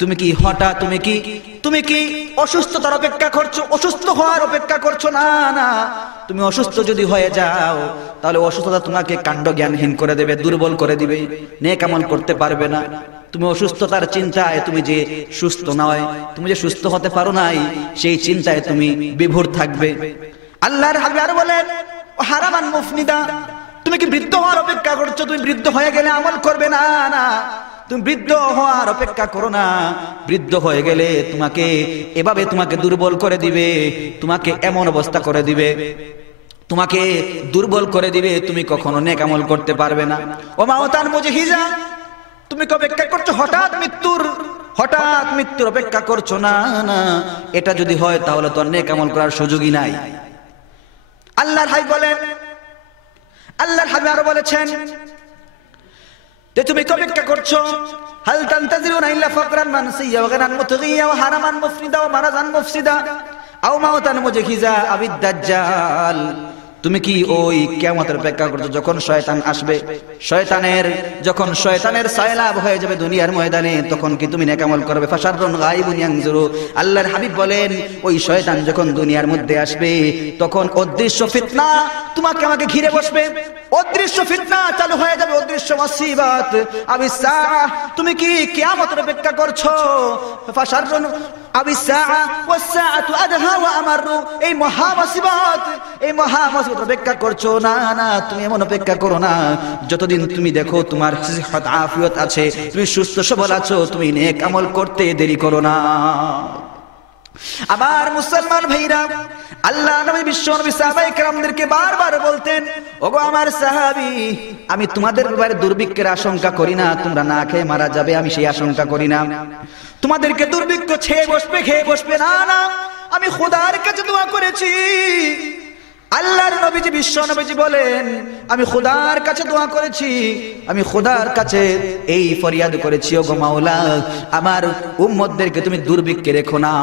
তুমি কি হঠাৎ তুমি কি অসুস্থতার অপেক্ষা করছো? অসুস্থ হওয়ার অপেক্ষা করছো? না না, তুমি অসুস্থ যদি হয়ে যাও তাহলে অসুস্থতা তোমাকে কাণ্ড জ্ঞানহীন করে দেবে, দুর্বল করে দিবে, নেক আমল করতে পারবে না। তুমি অসুস্থতার চিন্তায়, তুমি যে সুস্থ নয়, তুমি যে সুস্থ হতে পারো নাই, সেই চিন্তায় তুমি বিভোর থাকবে। আল্লাহর হাবিব আর বলেন, ও হারামান মুফনিদা, তুমি কি বৃদ্ধ হওয়ার অপেক্ষা করছো? তুমি বৃদ্ধ হয়ে গেলে আমল করবে? না না, তুমি বৃদ্ধ হওয়ার অপেক্ষা করো না। বৃদ্ধ হয়ে গেলে তোমাকে এভাবে তোমাকে দুর্বল করে দিবে, তোমাকে এমন অবস্থা করে দিবে, তোমাকে দুর্বল করে দিবে, তুমি কখনো নেক আমল করতে পারবে না। ও মাওতান মুজহিজা, তুমি কি অপেক্ষা করছো হঠাৎ মৃত্যুর অপেক্ষা করছো? না না, এটা যদি হয় তাহলে তো নেক আমল করার সুযোগই নাই। আল্লাহর হাবিব বলেন, আল্লাহর হাবিব আরো বলেছেন যে তুমি কি অপেক্ষা করছো? হাল তানতাজিরুনা ইল্লা ফাকরান মানসিয়া ওয়া গানান মুতগিয়া ওয়া হারামান মুফনিদা ওয়া মারাজান মুফসিদা আও মাউতান মুজহিজা আবিদ দাজ্জাল, তুমি কি ওই কিয়ামতের অপেক্ষা করছো যখন শয়তান আসবে? যখন শয়তানের সায়লাব হয়ে যাবে দুনিয়ার ময়দানে, তখন কি তুমি নেক আমল করবে? ফাশাররুন গায়বুন ইয়ানজুরু, আল্লাহর হাবিব বলেন, ওই শয়তান যখন দুনিয়ার মধ্যে আসবে তখন অদৃশ্য ফিতনা তোমাকে আমাকে ঘিরে বসবে, অদৃশ্য ফিতনা চালু হয়ে যাবে, অদৃশ্য মুসিবত আবিস সাআহ, তুমি কি কিয়ামতের অপেক্ষা করছো? ফাশাররুন আবিস সাআহ ওয়াস সাআতু আদহা ওয়া আমারু, এই মহা মুসিবত অপেক্ষা করছো? না না, তুমি এমন অপেক্ষা করো না। যতদিন তুমি দেখো তোমার সিহত আফিয়ত আছে, তুমি সুস্থ সবল আছো, তুমি নেক আমল করতে দেরি করো না। আমার মুসলমান ভাইরা, আল্লাহ নবী, বিশ্ব নবী সাহাবায়ে কেরামদেরকে বারবার বলতেন, ওগো আমার সাহাবী, আমি তোমাদের ব্যাপারে দুর্ভিক্ষের আশঙ্কা করি না, তোমরা না খেয়ে মারা যাবে, আমি সেই আশঙ্কা করি না। তোমাদেরকে দুর্ভিক্ষ খেয়ে বসবে, না না, আমি খোদার কাছে দোয়া করেছি। আল্লাহর নবীজি, বিশ্ব নবীজি বলেন, আমি খোদার কাছে দোয়া করেছি, আমি খোদার কাছে এই ফরিয়াদ করেছি, ওগো মাওলা, আমার উম্মতদেরকে তুমি দুর্ভিক্ষে রেখো না,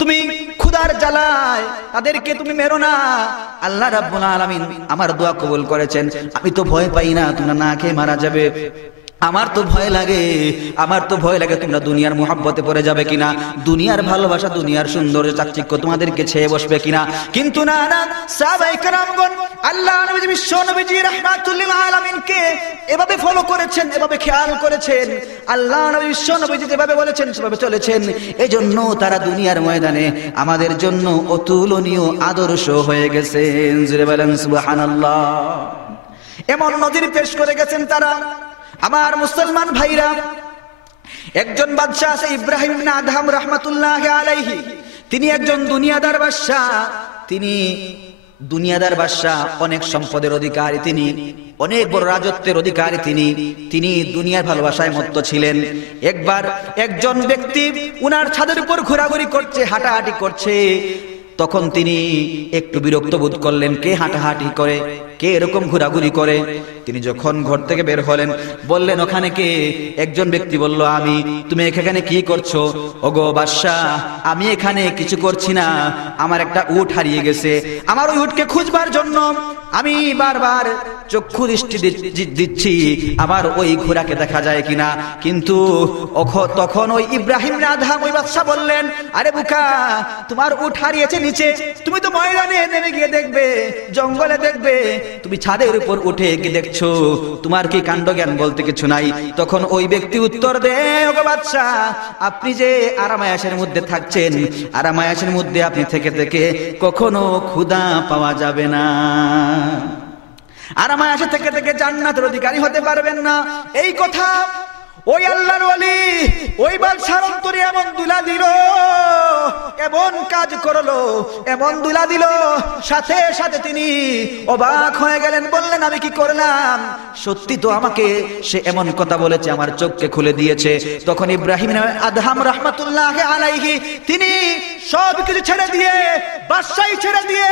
তুমি খোদার জ্বালায় তাদেরকে তুমি মেরো না। আল্লাহ রাব্বুল আলামিন আমার দোয়া কবুল করেছেন। আমি তো ভয় পাই না তোমরা না খেয়ে মারা যাবে, আমার তো ভয় লাগে তোমরা দুনিয়ার মুহাব্বতে পড়ে যাবে কিনা, দুনিয়ার ভালোবাসা, দুনিয়ার সৌন্দর্য, চাকচিক্য তোমাদেরকে ছেয়ে বসবে কিনা। কিন্তু না না, সাহাবায়ে কেরামগণ আল্লাহ নবী, বিশ্ব নবীজি রাহমাতুল লিল আলামিনকে এভাবে ফলো করেছেন, এভাবে খেয়াল করেছেন। আল্লাহ নবী, বিশ্ব নবীজি যেভাবে বলেছেন সেভাবে চলেছেন। এজন্য তারা দুনিয়ার ময়দানে আমাদের জন্য অতুলনীয় আদর্শ হয়ে গেছেন। জোরে বলেন সুবহানাল্লাহ। এমন নজির পেশ করে গেছেন তারা। আমার মুসলমান ভাইরা, একজন বাদশা আছে ইব্রাহিম ইবনে আদহাম রাহমাতুল্লাহি আলাইহি, তিনি একজন দুনিয়াদার বাদশা, অনেক সম্পদের অধিকারী, তিনি অনেক বড় রাজত্বের অধিকারী, তিনি দুনিয়ার ভালোবাসায় মত্ত ছিলেন। একবার একজন ব্যক্তি উনার ছাদের উপর ঘোরাঘুরি করছে, হাঁটাহাঁটি করছে। তখন তিনি একটু বিরক্ত বোধ করলেন, কে হাঁটাহাঁটি করে, কে এরকম ঘোরাঘুরি করে। তিনি যখন ঘর থেকে বের হলেন, বললেন, ওখানে কে? একজন ব্যক্তি বলল, আমি। তুমি এখানে কি করছো? ওগো বাদশা, আমি এখানে কিছু করছি না, আমার একটা উট হারিয়ে গেছে, আমার ওই উটকে খুঁজবার জন্য আমি বারবার চক্ষু দৃষ্টি দিচ্ছি আমার ওই ঘোড়াকে দেখা যায় কিনা। কিন্তু তখন ওই ইব্রাহিম ইবনে আদহাম, ওই বাদশা বললেন, আরে বুকা, তোমার উট হারিয়েছে নিচে, তুমি তো ময়দানে নেমে গিয়ে দেখবে, জঙ্গলে দেখবে, তুমি ছাদের উপর উঠে কি দেখছো? তোমার কি কাণ্ড জ্ঞান বলতে কিছু নাই? তখন ওই ব্যক্তি উত্তর দেয়, ওগো বাদশা, আপনি যে আরামায়াসের মধ্যে থাকছেন, আরামায়াসের মধ্যে আপনি থেকে থেকে কখনো ক্ষুধা পাওয়া যাবে না, আরামায়াসে থেকে থেকে জান্নাতের অধিকারী হতে পারবেন না। এই কথা ওই আল্লাহর ওলি, ওই বাদশার অন্তরে এমন দুলা দিল, এমন কাজ করলো, এমন দুলা দিল, সাথে সাথে তিনি অবাক হয়ে গেলেন, বললেন আমি কি করলাম? সত্যি তো আমাকে সে এমন কথা বলেছে, আমার চোখকে খুলে দিয়েছে। তখন ইব্রাহিম আদহাম রাহমাতুল্লাহি আলাইহি তিনি সবকিছু ছেড়ে দিয়ে, বাদশাহী ছেড়ে দিয়ে,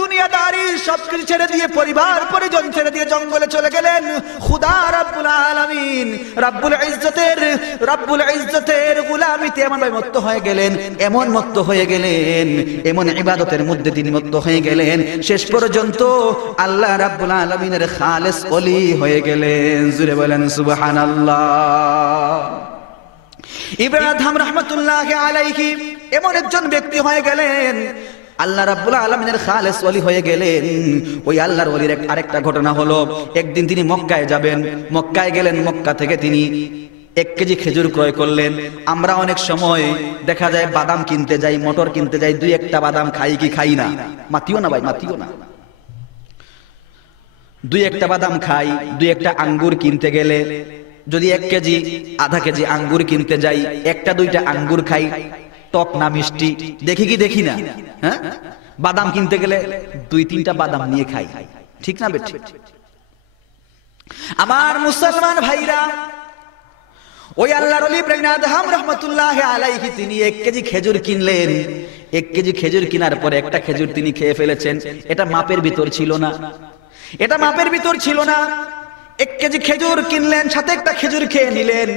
দুনিয়াদারি সবকিছু ছেড়ে দিয়ে, পরিবার পরিজন ছেড়ে দিয়ে জঙ্গলে চলে গেলেন। খুদা রাব্বুল আলামিন, রাব্বুল ইজ্জতের গোলামিতে এমন ভাবে মত্ত হয়ে গেলেন, এমন মত্ত হয়ে গেলেন, এমন ইবাদতের মধ্যে তিনি মত্ত হয়ে গেলেন, শেষ পর্যন্ত আল্লাহ রাব্বুল আলামিনের খালেস ওলি হয়ে গেলেন। জুরে বলেন সুবহানাল্লাহ। ইব্রাহিম রাহমাতুল্লাহি আলাইহি এমন একজন ব্যক্তি হয়ে গেলেন, আল্লাহ রাব্বুল আলামিনের খালেস ওলি হয়ে গেলেন। ওই আল্লাহর ওলির আরেকটা ঘটনা হলো, একদিন তিনি মক্কায় যাবেন, মক্কায় গেলেন, মক্কা থেকে তিনি 1 কেজি খেজুর ক্রয় করলেন। আমরা অনেক সময় দেখা যায় বাদাম কিনতে যাই, মটর কিনতে যাই, 2-1টা বাদাম খাই কি খাই না? মাতিও না ভাই, মাতিও না। 2-1টা বাদাম খাই, 2-1টা আঙ্গুর কিনতে গেলে যদি 1 কেজি, আধা কেজি আঙ্গুর কিনতে যাই, 1টা-2টা আঙ্গুর খাই, টক না মিষ্টি, দেখি কি দেখি না? হ্যাঁ, বাদাম কিনতে গেলে 2-3টা বাদাম নিয়ে খাই, ঠিক না বেঠিক? আমার মুসলমান ভাইরা, ওই আল্লাহর ওলি ইব্রাহিম আদহাম রাহমাতুল্লাহি আলাইহি তিনি 1 কেজি খেজুর কিনলেন। 1 কেজি খেজুর কেনার পরে একটা খেজুর তিনি খেয়ে ফেলেছেন। এটা মাপের ভিতর ছিল না, এটা মাপের ভিতর ছিল না। 1 কেজি খেজুর কিনলেন, সাথে একটা খেজুর খেয়ে নিলেন।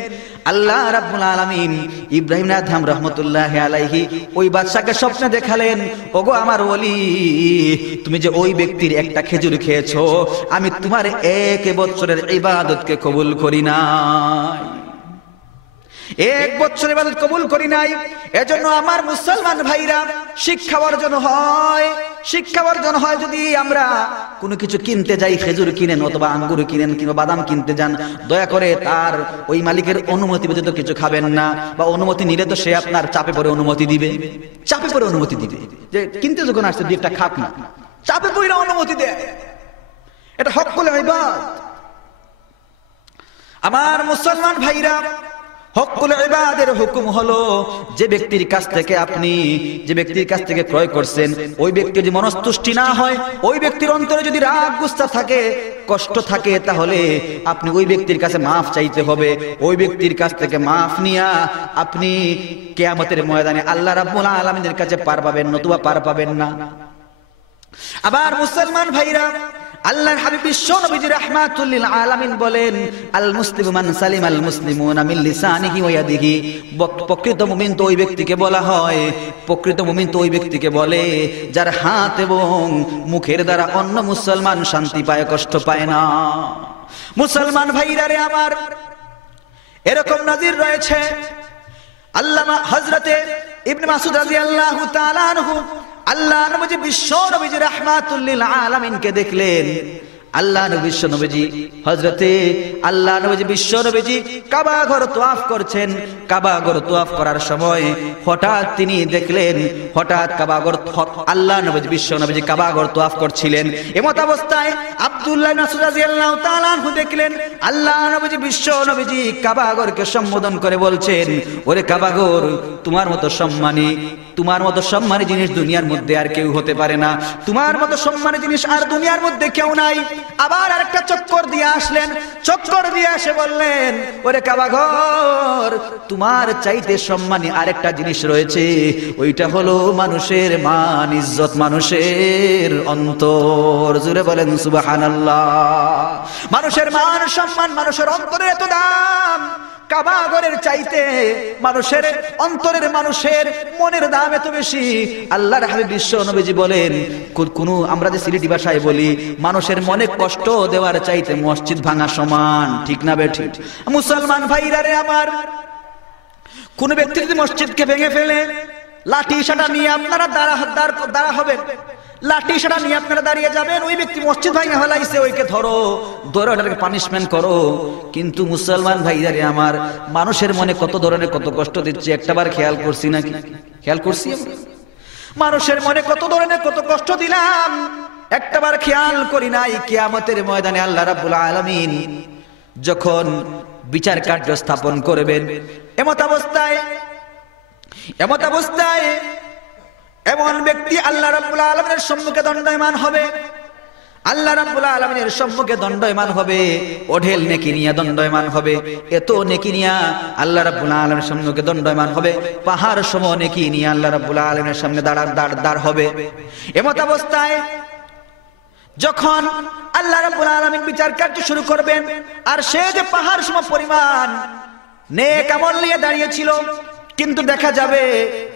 আল্লাহ রাব্বুল আলামিন ইব্রাহিম আদহাম রাহমাতুল্লাহি আলাইহি ওই বাদশাকে স্বপ্নে দেখালেন, ওগো আমার ওলি, তুমি যে ওই ব্যক্তির একটা খেজুর খেয়েছো, আমি তোমার 1 বছরের ইবাদতকে কবুল করি নাই, 1 বছর ইবাদত কবুল করি নাই। এজন্য আমার মুসলমান ভাইরা, শিক্ষা অর্জন হয় যদি আমরা কোনো কিছু কিনতে যাই, খেজুর কিনেন অথবা আঙ্গুর কিনেন কিংবা বাদাম কিনতে যান, দয়া করে তার ওই মালিকের অনুমতি ব্যতীত কিছু খাবেন না। বা অনুমতি নিলে তো সে আপনার চাপে পড়ে অনুমতি দিবে, চাপে পড়ে অনুমতি দিবে যে কিনতে যখন আসছে 2-একটা খাক না, চাপে পড়ে অনুমতি দেয়। এটা হকুল ইবাদ। আমার মুসলমান ভাইরা, হকুল ইবাদের হুকুম হলো, যে ব্যক্তির কাছ থেকে আপনি, যে ব্যক্তির কাছ থেকে ক্রয় করছেন, ওই ব্যক্তির যদি মনস্তুষ্টি না হয়, ওই ব্যক্তির অন্তরে যদি রাগ গুসা থাকে, কষ্ট থাকে, তাহলে আপনি ওই ব্যক্তির কাছে মাফ চাইতে হবে। ওই ব্যক্তির কাছ থেকে মাফ নিয়া আপনি কিয়ামতের ময়দানে আল্লাহ রাব্বুল আলামিনের কাছে পার পাবেন, নতুবা পার পাবেন না। আবার মুসলমান ভাইরা, আল্লাহর হাবিব বিশ্ব নবীজি রাহমাতুল লিল আলামিন বলেন, আল মুসলিমু মান সালিমাল মুসলিমুনা মিন লিসানিহি ওয়া ইয়াদিহি। প্রকৃত মুমিন তো ওই ব্যক্তিকে বলা হয়, প্রকৃত মুমিন তো ওই ব্যক্তিকে বলে যার হাত এবং মুখের দ্বারা অন্য মুসলমান শান্তি পায়, কষ্ট পায় না। মুসলমান ভাইরা রে আমার, এরকম নাজির রয়েছে। আল্লামা হযরতে ইবনে মাসউদ রাদিয়াল্লাহু তাআলা আনহু আল্লাহ নবী বিশ্ব নবীজি রাহমাতুল লিল আলামিনকে দেখলেন। আল্লাহ নবী বিশ্ব নবীজি হযরতে আল্লাহ নবী বিশ্ব নবীজি কাবা ঘর তওয়াফ করছেন। কাবা ঘর তওয়াফ করার সময় হঠাৎ তিনি দেখলেন, হঠাৎ কাবা ঘর, আল্লাহ নবী বিশ্ব নবীজি কাবা ঘর তওয়াফ করছিলেন। এমত অবস্থায় আব্দুল্লাহ ইবনে মাসউদ রাদিয়াল্লাহু তাআলা আনহু দেখলেন আল্লাহ নবী বিশ্ব নবীজি কাবা ঘরকে সম্বোধন করে বলছেন, ওরে কাবা ঘর, তোমার মতো সম্মানী জিনিস দুনিয়ার মধ্যে আর কেউ হতে পারে না, তোমার মতো সম্মানী জিনিস আর দুনিয়ার মধ্যে কেউ নাই। আবার আরেকটা চক্কর দিয়ে আসলেন, চক্কর দিয়ে এসে বললেন, ওরে কাবা ঘর, তোমার চাইতে সম্মানী আরেকটা জিনিস রয়েছে, ওইটা হলো মানুষের মান ইজ্জত, মানুষের অন্তর। জোরে বলেন সুবহানাল্লাহ। মানুষের মান সম্মান, মানুষের অন্তরে এত দাম, কাবা ঘরের চাইতে মানুষের অন্তরের, মানুষের মনের দাম এত বেশি। আল্লাহর হাবিব বিশ্ব নবীজি বলেন, কোন আমরা যে সিলেটি ভাষায় বলি, মানুষের মনে কষ্ট দেওয়ার চাইতে মসজিদ ভাঙা সমান, ঠিক না বেঠিক? মুসলমান ভাইরা রে আমার, কোন ব্যক্তি যদি মসজিদকে ভেঙে ফেলে, লাঠি সাটা নিয়ে আপনারা দাঁড়া হবেন, লাঠি সাটা নিয়ে আপনারা দাঁড়িয়ে যাবেন, ওই ব্যক্তি মসজিদ ভাঙা ফেলাইছে, ওইকে ধরে ওটাকে পানিশমেন্ট করো। কিন্তু মুসলমান ভাইরা রে আমার, মানুষের মনে কত ধরনের কত কষ্ট দিচ্ছে, একটাবার খেয়াল করছি নাকি? খেয়াল করছি? মানুষের মনে কত ধরনের কত কষ্ট দিলাম, একটাবার খেয়াল করি নাই। কিয়ামতের ময়দানে আল্লাহ রাব্বুল আলামিন যখন বিচার কার্য স্থাপন করবেন, এমত অবস্থায় এমত অবস্থায় এমন ব্যক্তি আল্লাহ রাব্বুল আলামিনের সম্মুখে দণ্ডায়মান হবে, আল্লাহ রাব্বুল আলামিনের সম্মুখে দণ্ডায়মান হবে, ওঢেল নেকি নিয়ে দণ্ডায়মান হবে, এত নেকি নিয়ে আল্লাহ রাব্বুল আলামিনের সম্মুখে দণ্ডায়মান হবে, পাহাড় সম নেকি নিয়ে আল্লাহ রাব্বুল আলামিনের সামনে দাঁড় হবে। এমত অবস্থায় যখন আল্লাহ রাব্বুল আলামিন বিচার কার্য শুরু করবেন, আর সে যে পাহাড় সম পরিমাণ নেক আমল নিয়ে দাঁড়িয়েছিল, কিন্তু দেখা যাবে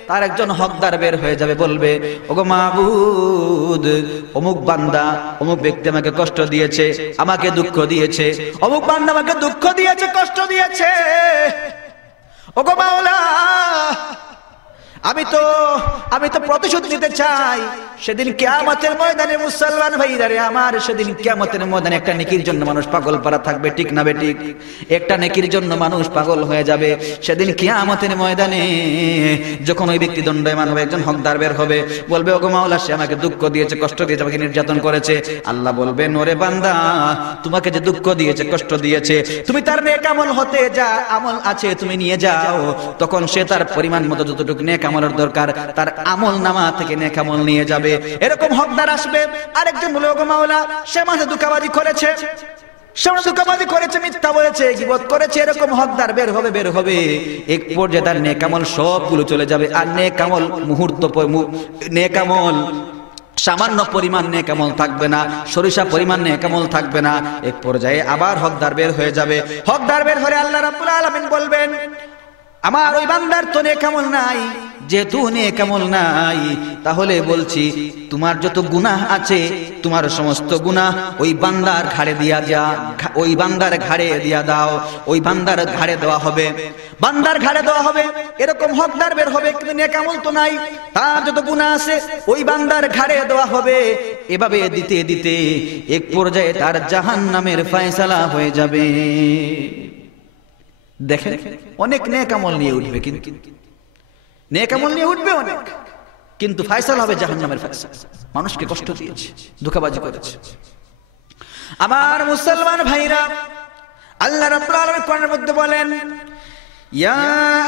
তার একজন হকদার বের হয়ে যাবে, বলবে, ওগো মাবুদ, অমুক বান্দা অমুক ব্যক্তি আমাকে কষ্ট দিয়েছে, আমাকে দুঃখ দিয়েছে, অমুক বান্দা আমাকে দুঃখ দিয়েছে, কষ্ট দিয়েছে, ওগো মাওলা, আমি তো প্রতিশোধ নিতে চাই। সেদিন কিয়ামতের ময়দানে মুসলমান ভাইরা রে আমার, সেদিন কিয়ামতের ময়দানে একটা নেকির জন্য মানুষ পাগল পারা থাকবে, ঠিক না বেঠিক? একটা নেকির জন্য মানুষ পাগল হয়ে যাবে। সেদিন কিয়ামতের ময়দানে যখন ওই ব্যক্তি দণ্ডায়মান হবে, একজন হকদার বের হবে, বলবে, ওগো মাওলা, সে আমাকে দুঃখ দিয়েছে, কষ্ট দিয়েছে, আমাকে নির্যাতন করেছে। আল্লাহ বলবেন, ওরে বান্দা, তোমাকে যে দুঃখ দিয়েছে, কষ্ট দিয়েছে, তুমি তার নেক আমল হতে যা আমল আছে তুমি নিয়ে যাও। তখন সে তার পরিমাণ মতো যতটুকু নেক আমলের দরকার তার আমল নামা থেকে নেক আমল নিয়ে যাবে। এরকম হকদার আসবে। আরেকজন বলে, ওগো মাওলা, সে মাঝে ধোঁকাবাজি করেছে, মিথ্যা বলেছে, গীবত করেছে, এরকম হকদার বের হবে। এক পর্যায়ে তার নেক আমল সবগুলো চলে যাবে, আর নেক আমল নেক আমল সামান্য পরিমাণ নেক আমল থাকবে না, সরিষা পরিমাণ নেক আমল থাকবে না। এক পর্যায়ে আবার হকদার বের হয়ে যাবে। হকদার বের হলে আল্লাহ রাব্বুল আলামিন বলবেন, আমার ওই বান্দার তো নেক আমল নাই, যেহেতু নেক আমল নাই, তাহলে বলছি তোমার যত গুনাহ আছে, তোমার সমস্ত গুনাহ ওই বান্দার ঘাড়ে দিয়া যা, ওই বান্দার ঘাড়ে দিয়া দাও। ওই বান্দার ঘাড়ে দেওয়া হবে, বান্দার ঘাড়ে দেওয়া হবে। এরকম হকদার বের হবে, কিন্তু নেক আমল তো নাই, তার যত গুনাহ আছে ওই বান্দার ঘাড়ে দেওয়া হবে। এভাবে দিতে দিতে এক পর্যায়ে তার জাহান্নামের ফয়সালা হয়ে যাবে। দেখেন, অনেক নেক আমল নিয়ে উঠবে, কিন্তু নেক আমল নিয়ে উঠবে অনেক, কিন্তু ফয়সালা হবে জাহান্নামের ফয়সালা। মানুষকে কষ্ট দিয়েছে, ধোঁকাবাজি করেছে। আমার মুসলমান ভাইরা, আল্লাহ রাব্বুল আলামিন কোরআনের মধ্যে বলেন, ইয়া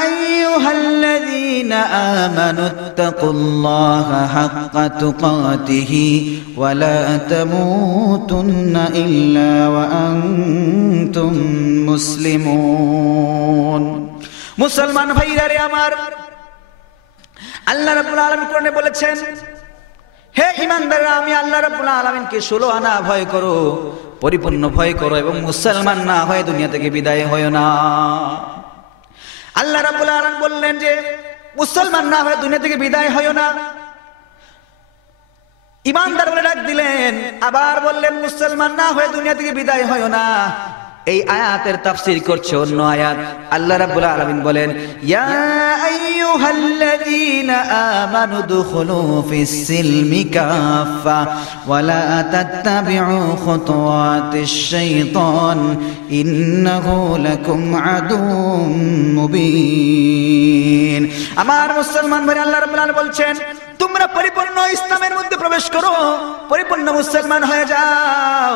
আইয়ুহাল্লাযীনা আমানুত্তাকুল্লাহা হাক্কা তুকাতিহি ওয়া লা তামুতুন্না ইল্লা ওয়া আনতুম মুসলিমুন। মুসলমান ভাইরা রে আমার, আল্লাহ রাব্বুল আলামিন কোরআনে বলেছেন, হে ঈমানদাররা, আমি আল্লাহ রাব্বুল আলামিনকে 16 আনা ভয় করো, পরিপূর্ণ ভয় করো, এবং মুসলমান না হয়ে দুনিয়া থেকে বিদায় হয় না। আল্লাহ রাব্বুল আলামিন বললেন যে মুসলমান না হয়ে দুনিয়া থেকে বিদায় হয় না। ঈমানদার বলে ডাক দিলেন, আবার বললেন মুসলমান না হয়ে দুনিয়া থেকে বিদায় হয় না। এই আয়াতের তাফসীর করছে অন্য আয়াত। আল্লাহ রাব্বুল আলামিন বলেন, ইয়া আইয়ুহাল্লাযীনা আমানু দুখুলু ফিস সিলমি কাফা ওয়া লা তাত্তাবিউ খুতুওয়াতিশ শাইতান ইন্নাহু লাকুম আদুউম মুবিন। আমার মুসলমান ভাই, আল্লাহ রাব্বুল আলামিন বলছেন, তোমরা পরিপূর্ণ ইসলামের মধ্যে প্রবেশ করো, পরিপূর্ণ মুসলমান হয়ে যাও।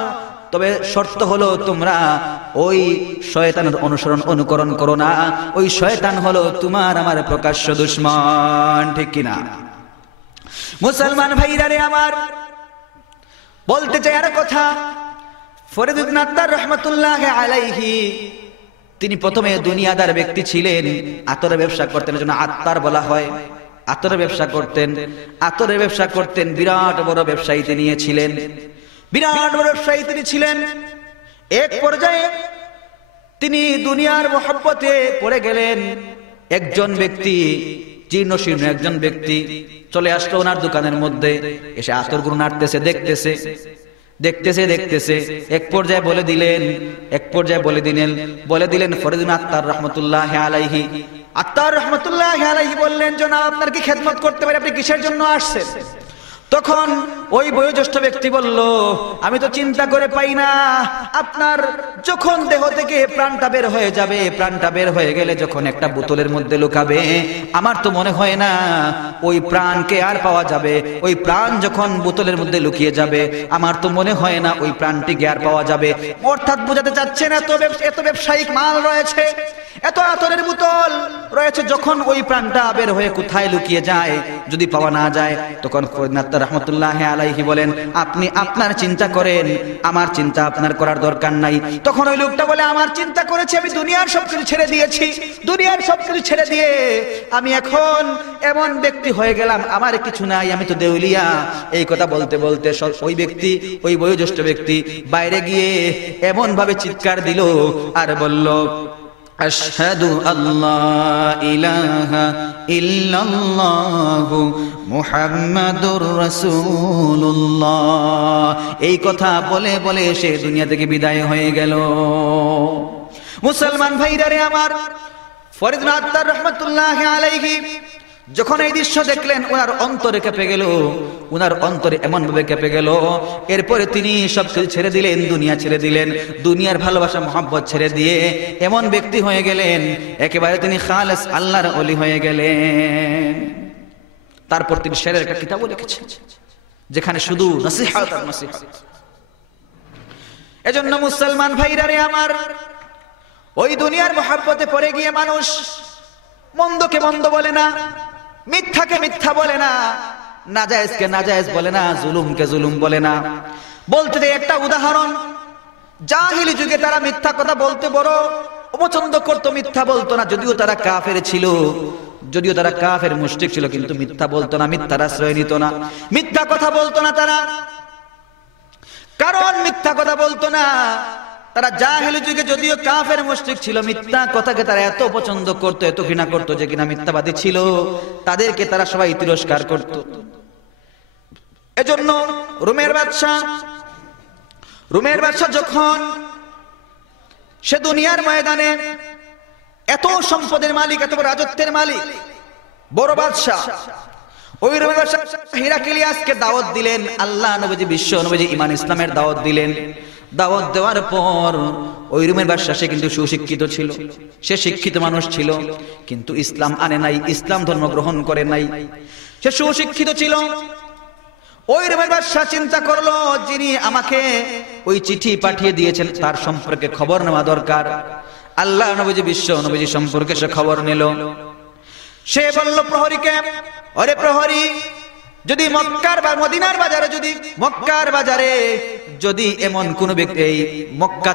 তবে শর্ত হলো, তোমরা ওই শয়তানের অনুকরণ করো না। ওই শয়তান হলো তোমার আমার প্রকাশ্য দুশমন, ঠিক কিনা? মুসলমান ভাইরা রে আমার, বলতে চাই আর কথা। ফরিদুদ্দীন আত্তার রহমাতুল্লাহ আলাইহি, তিনি প্রথমে দুনিয়াদার ব্যক্তি ছিলেন, আতরের ব্যবসা করতেন, এজন্য আত্তার বলা হয়। আতরের ব্যবসা করতেন, বিরাট বড় ব্যবসায়ী তিনি ছিলেন, বিরাট বড় ব্যবসায়ী তিনি ছিলেন। এক পর্যায়ে তিনি দুনিয়ার মহব্বতে পড়ে গেলেন। একজন ব্যক্তি, জীর্ণ শীর্ণ একজন ব্যক্তি চলে আসলো ওনার দোকানের মধ্যে, এসে আতরগুলো নাড়তেছে, দেখতেছে। এক পর্যায়ে বলে দিলেন ফরিদুদ্দীন আত্তার রহমতুল্লাহ আলাইহি। আত্তার রহমতুল্লাহ আলাইহি বললেন, জনাব, আপনার কি খেদমত করতে পারি? আপনি কিসের জন্য আসছেন? তখন ওই বয়োজ্যেষ্ঠ ব্যক্তি বলল, আমি তো চিন্তা করে পাই না, আপনার যখন দেহ থেকে প্রাণটা বের হয়ে যাবে, প্রাণটা বের হয়ে গেলে যখন একটা বোতলের মধ্যে লুকাবে, আমার তো মনে হয় না ওই প্রাণকে আর পাওয়া যাবে। ওই প্রাণ যখন বোতলের মধ্যে লুকিয়ে যাবে, আমার তো মনে হয় না ওই প্রাণটিকে আর পাওয়া যাবে। অর্থাৎ বোঝাতে চাচ্ছেন এত ব্যবসায়িক মাল রয়েছে, এত আতরের বোতল রয়েছে, যখন ওই প্রাণটা বের হয়ে কোথায় লুকিয়ে যায়, যদি পাওয়া না যায়, তখন ফরিদ রহমতুল্লাহ আলাইহি বলেন, আপনি আপনার চিন্তা করেন, আমার চিন্তা আপনার করার দরকার নাই। তখন ওই লোকটা বলে, আমার চিন্তা করেছি, আমি দুনিয়ার সবকিছু ছেড়ে দিয়েছি, দুনিয়ার সবকিছু ছেড়ে দিয়ে আমি এখন এমন ব্যক্তি হয়ে গেলাম, আমার কিছু নাই, আমি তো দেউলিয়া। এই কথা বলতে বলতে ওই ব্যক্তি, ওই বয়োজ্যেষ্ঠ ব্যক্তি বাইরে গিয়ে এমন ভাবে চিৎকার দিল আর বলল, আশহাদু আল্লাহ ইলাহা ইল্লাল্লাহু মুহাম্মাদুর রাসূলুল্লাহ। এই কথা বলে বলে সে দুনিয়া থেকে বিদায় হয়ে গেল। মুসলমান ভাইরা রে আমার, ফরিদ আত্তার রহমতুল্লাহ আলাইহি যখন এই দৃশ্য দেখলেন, ওনার অন্তরে কেঁপে গেল, ওনার অন্তরে এমন ভাবে কেঁপে গেল। এরপরে তিনি সবকিছু ছেড়ে দিলেন, দুনিয়া ছেড়ে দিলেন, দুনিয়ার ভালোবাসা মোহাব্বত ছেড়ে দিয়ে এমন ব্যক্তি হয়ে গেলেন, একেবারে তিনি খালেস আল্লাহর ওলি হয়ে গেলেন। তারপর তিনি শেরের একটা কিতাবও লিখেছেন, যেখানে শুধু নসিহত আর নসিহত। এজন্য মুসলমান ভাইরা রে আমার, ওই দুনিয়ার মোহাব্বতে পড়ে গিয়ে মানুষ মন্দকে মন্দ বলে না, মিথ্যাকে মিথ্যা বলে না, নাজায়েজকে নাজায়েজ বলে না, জুলুমকে জুলুম বলে না। বলতে দেয় একটা উদাহরণ, জাহিলি যুগে তারা মিথ্যা কথা বলতে বড় অপছন্দ করতো, মিথ্যা বলতো না, যদিও তারা কাফের ছিল, যদিও তারা কাফের মুশরিক ছিল, কিন্তু মিথ্যা বলতো না, মিথ্যার আশ্রয় নিত না, মিথ্যা কথা বলতো না তারা। কারণ মিথ্যা কথা বলতো না, তারা জাহেলি যুগে যদিও কাফের মুশরিক ছিল, মিথ্যা কথাকে তারা এত পছন্দ করতো, এত ঘৃণা করতো, যে কিনা মিথ্যাবাদী ছিল, তাদেরকে তারা সবাই তিরস্কার করত। এজন্য রোমের বাদশা যখন সে দুনিয়ার ময়দানে এত সম্পদের মালিক, এত রাজত্বের মালিক, বড় বাদশা, ওই রোমের বাদশা হিরাক্লিয়াসকে দাওয়াত দিলেন। আল্লাহ নবীজি, বিশ্ব নবীজি ঈমান ইসলামের দাওয়াত দিলেন। দাওয়াত দেওয়ার পর ওই রোমের বাদশা, সে কিন্তু সুশিক্ষিত ছিল, সে শিক্ষিত মানুষ ছিল, কিন্তু ইসলাম আনে নাই, ইসলাম ধর্ম গ্রহণ করে নাই, সে সুশিক্ষিত ছিল। ওই রোমের বাদশা চিন্তা করলো, যিনি আমাকে ওই চিঠি পাঠিয়ে দিয়েছেন তার সম্পর্কে খবর নেওয়া দরকার। আল্লাহ নবীজি, বিশ্ব নবীজি সম্পর্কে সে খবর নিল। সে বলল প্রহরীকে, ওরে প্রহরী, যদি মক্কার বা মদিনার বাজারে, যদি মক্কার বাজারে যদি এমন কোন ব্যক্তি, এই মক্কা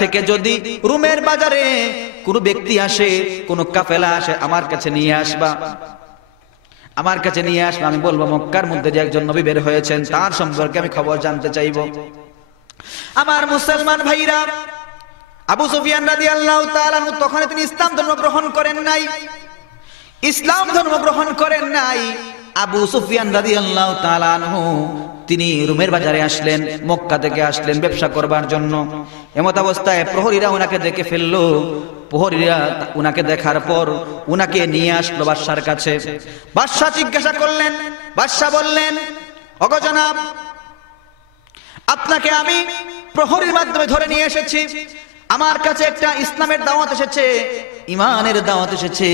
থেকে যদি রোমের বাজারে কোন ব্যক্তি আসে, কোন কাফেলা আসে, আমার কাছে নিয়ে আসবা, আমার কাছে নিয়ে আসবা। আমি বলবো মক্কার মধ্যে যে একজন নবী বের হয়েছেন, তার সম্পর্কে আমি খবর জানতে চাইবো। আমার মুসলমান ভাইরা, আবু সুফিয়ান রাদিয়াল্লাহু তাআলা আনহু তখন তিনি ইসলাম ধর্ম গ্রহণ করেন নাই, ইসলাম ধর্ম গ্রহণ করেন নাই। আবু সুফিয়ান রাদিয়াল্লাহু তাআলা আনহু তিনি রোমের বাজারে আসলেন, মক্কা থেকে আসলেন ব্যবসা করবার জন্য। এমত অবস্থায় প্রহরীরা ওনাকে দেখে ফেললো। প্রহরীরা ওনাকে দেখার পর ওনাকে নিয়ে আসলো বাদশার কাছে। বাদশা জিজ্ঞাসা করলেন, বাদশা বললেন, ওগো জনাব, আপনাকে আমি প্রহরীর মাধ্যমে ধরে নিয়ে এসেছি, আমার কাছে একটা ইসলামের দাওয়াত এসেছে, ঈমানের দাওয়াত এসেছে,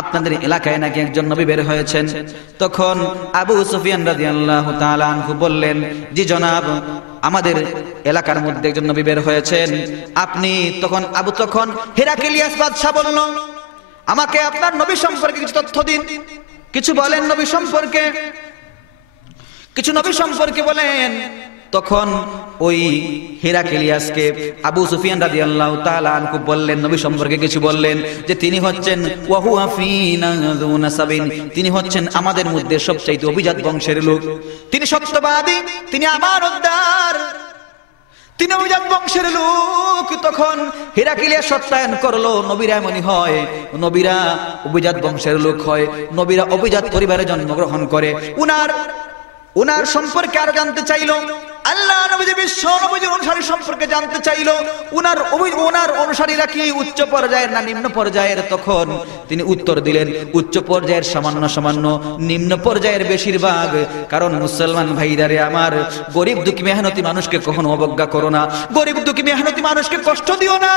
আপনাদের এলাকায় নাকি একজন নবী বের হয়েছেন। তখন আবু সুফিয়ান রাদিয়াল্লাহু তাআলা আনহু বললেন, জি জনাব, আমাদের এলাকার মধ্যে একজন নবী বের হয়েছেন। আপনি তখন হিরাক্লিয়াস বাদশা বলল, আমাকে আপনার নবী সম্পর্কে কিছু তথ্য দিন, কিছু বলেন নবী সম্পর্কে, কিছু নবী সম্পর্কে বলেন। তখন ওই হিরাক্লিয়াসকে আবু সুফিয়ান রাদিয়াল্লাহু তাআলা আনহু বললেন, নবী সম্পর্কে কিছু বললেন, যে তিনি হচ্ছেন ওয়াহুয়া ফীনা যু নাসাবিন, তিনি হচ্ছেন আমাদের মধ্যে সবচেয়ে অভিজাত বংশের লোক, তিনি সত্যবাদী, তিনি আমানতদার, তিনি অভিজাত বংশের লোক। তখন হিরাক্লিয়াস সত্যায়ন করলো, নবীরা এমনই হয়, নবীরা অভিজাত বংশের লোক হয়, নবীরা অভিজাত পরিবারে জন্মগ্রহণ করে। উনার সম্পর্কে আরো জানতে চাইলো, আল্লাহ নবী বিশ্ব নবীর অনুসারী সম্পর্কে জানতে চাইলো, উনার অনুসারীরা কি উচ্চ পর্যায়ের না নিম্ন পর্যায়ের। তখন তিনি উত্তর দিলেন, উচ্চ পর্যায়ের সামান্য সামান্য, নিম্ন পর্যায়ের বেশিরভাগ। কারণ মুসলমান ভাইদারে আমার, গরিব দুঃখী মেহনতি মানুষকে কখনো অবজ্ঞা করো না, গরিব দুঃখী মেহনতি মানুষকে কষ্ট দিও না।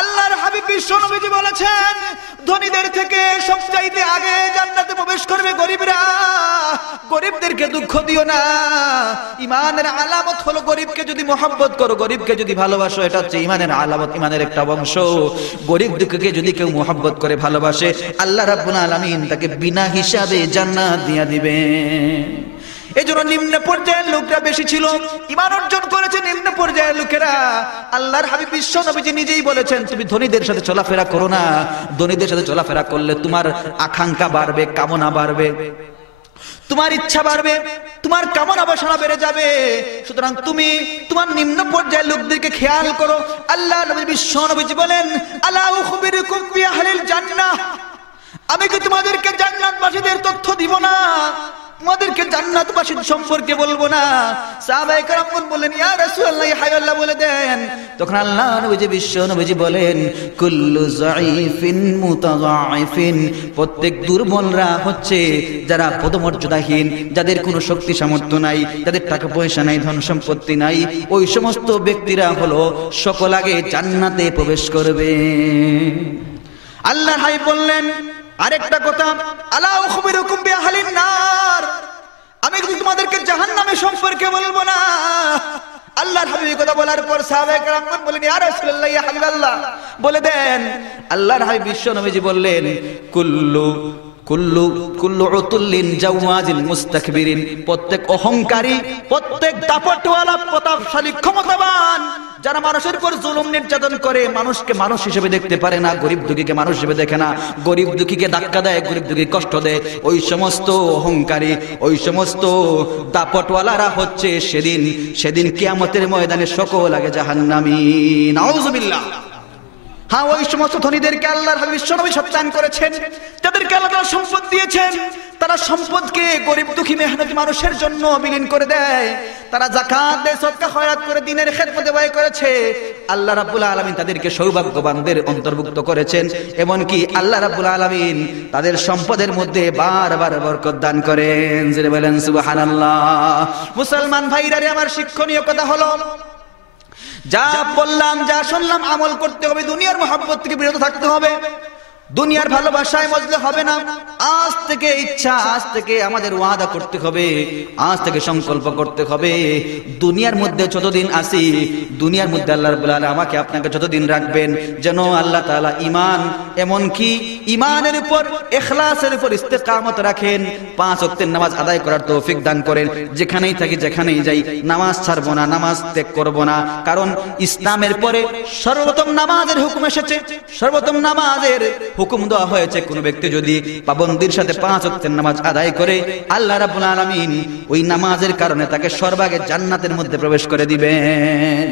আল্লাহর হাবিব বিশ্ব নবীজি বলেছেন, ধনীদের থেকে সবচাইতে আগে জান্নাতে প্রবেশ করবে গরিবরা, গরিবদেরকে দুঃখ দিও না। ঈমানের আলামত হলো গরিবকে যদি মহব্বত করো, গরিবকে যদি ভালোবাসো, এটা হচ্ছে ইমানের আলামত, ইমানের একটা অংশ। গরিব দুঃখীকে যদি কেউ মহব্বত করে ভালোবাসে, আল্লাহ রাব্বুল আলামিন তাকে বিনা হিসাবে জান্নাত দিয়ে দিবে। এজন্য নিম্ন পর্যায়ের লোকরা বেশি ছিল, ঈমান অর্জন করেছে নিম্ন পর্যায়ের লোকেরা। আল্লাহর হাবিব বিশ্ব নবীজি নিজেই বলেছেন, তুমি ধনীদের সাথে চলাফেরা করো না, ধনীদের সাথে চলাফেরা করলে তোমার আকাঙ্ক্ষা বাড়বে, কামনা বাড়বে, তোমার ইচ্ছা বাড়বে, তোমার কামনা বাসনা বেড়ে যাবে। সুতরাং তুমি তোমার নিম্ন পর্যায়ের লোকদেরকে খেয়াল করো। আল্লাহ নবী বিশ্ব নবীজি বলেন, আলা উখবিরুকুম বিআহলিল জান্নাহ, আমি কি তোমাদেরকে জান্নাতবাসীদের তথ্য দিব না, তোমাদেরকে জান্নাতবাসীর সম্পর্কে বলবো না? সাহাবায়ে কেরাম বললেন, ইয়া রাসূলুল্লাহ, ইয়া হাবিবাল্লাহ, বলে দেন। তখন আল্লাহ নবীজি বিশ্ব নবীজি বলেন, কুল্লু যায়িফিন মুতাযায়িফিন, প্রত্যেক দুর্বলরা হচ্ছে যারা পদমর্যাদাহীন, যাদের কোনো শক্তি সামর্থ্য নাই, যাদের টাকা পয়সা নাই, ধন সম্পত্তি নাই, ওই সমস্ত ব্যক্তিরা হলো সকল আগে জান্নাতে প্রবেশ করবে। আল্লাহর হাবিব বললেন আরেকটা কথা, আলা উখবিরুকুম বিআহলিন নার, আমি কি তোমাদেরকে জাহান্নামের সম্পর্কে বলবো না? আল্লাহর হাবিব কথা বলার পর সাহাবায়ে কেরাম বললেন, ইয়া রাসূলুল্লাহ, ইয়া হাবিবাল্লাহ, বলে দেন। আল্লাহর হাবিব বিশ্ব নবীজি বললেন, কুল্লু উতুল্লিন জাওয়াজিল মুস্তাকবিরিন, প্রত্যেক অহংকারী, প্রত্যেক দাপটওয়ালা, প্রতাপশালী, ক্ষমতাবান, যারা মানুষের উপর জুলুম নির্যাতন করে, মানুষকে মানুষ হিসেবে দেখতে পারে না, গরিব দুঃখীকে মানুষ হিসেবে দেখে না, গরিব দুঃখীকে ধাক্কা দেয়, গরিব দুঃখীকে কষ্ট দেয়, ওই সমস্ত অহংকারী, ওই সমস্ত দাপটওয়ালারা হচ্ছে সেদিন কিয়ামতের ময়দানে সকল আগে জাহান্নামী। নাউযুবিল্লাহ। হ্যাঁ, ওই সমস্ত ধনীদেরকে আল্লাহর হাবিব বিশ্বনবী সত্যায়ন করেছেন, যাদেরকে আল্লাহ তাআলা সম্পদ দিয়েছেন, তারা সম্পদকে গরিব দুঃখী মেহনতি মানুষের জন্য বিলীন করে দেয়, তারা যাকাত দেয়, সদকা খয়রাত করে দিনের খেদমতে ব্যয় করেছে। আল্লাহ রাব্বুল আলামিন তাদেরকে সৌভাগ্যবানদের অন্তর্ভুক্ত করেছেন, এমনকি আল্লাহ রাব্বুল আলামিন তাদের সম্পদের মধ্যে বারবার বরকত দান করেন। জোরে বলেন সুবহানাল্লাহ। মুসলমান ভাইরা, আমার শিক্ষণীয় কথা হলো, যা বললাম, যা শুনলাম, আমল করতে হবে, দুনিয়ার মহব্বত থেকে বিরত থাকতে হবে, দুনিয়ার ভালোবাসায় মজলে হবে না। আজ থেকে ইচ্ছা, আজ থেকে আমাদের ওয়াদা করতে হবে, আজ থেকে সংকল্প করতে হবে, দুনিয়ার মধ্যে যতদিন আসি, দুনিয়ার মধ্যে আল্লাহ রাব্বুল আলামিন আমাকে আপনাকে যতদিন রাখবেন, যেন আল্লাহ তাআলা ঈমান, এমনকি ঈমানের উপর, ইখলাসের উপর ইস্তেকামত রাখেন, 5 ওয়াক্তের নামাজ আদায় করার তৌফিক দান করেন। যেখানেই থাকি, যেখানেই যাই, নামাজ ছাড়বো না, নামাজ ত্যাগ করবো না। কারণ ইসলামের পরে সর্বপ্রথম নামাজের হুকুম এসেছে, সর্বপ্রথম নামাজের হুকুম দেওয়া হয়েছে। কোন ব্যক্তি যদি পাবন্দির সাথে 5 ওয়াক্তের নামাজ আদায় করে, আল্লাহ রাব্বুল আলামিন ওই নামাজের কারণে তাকে সর্বাগে জান্নাতের মধ্যে প্রবেশ করে দিবেন।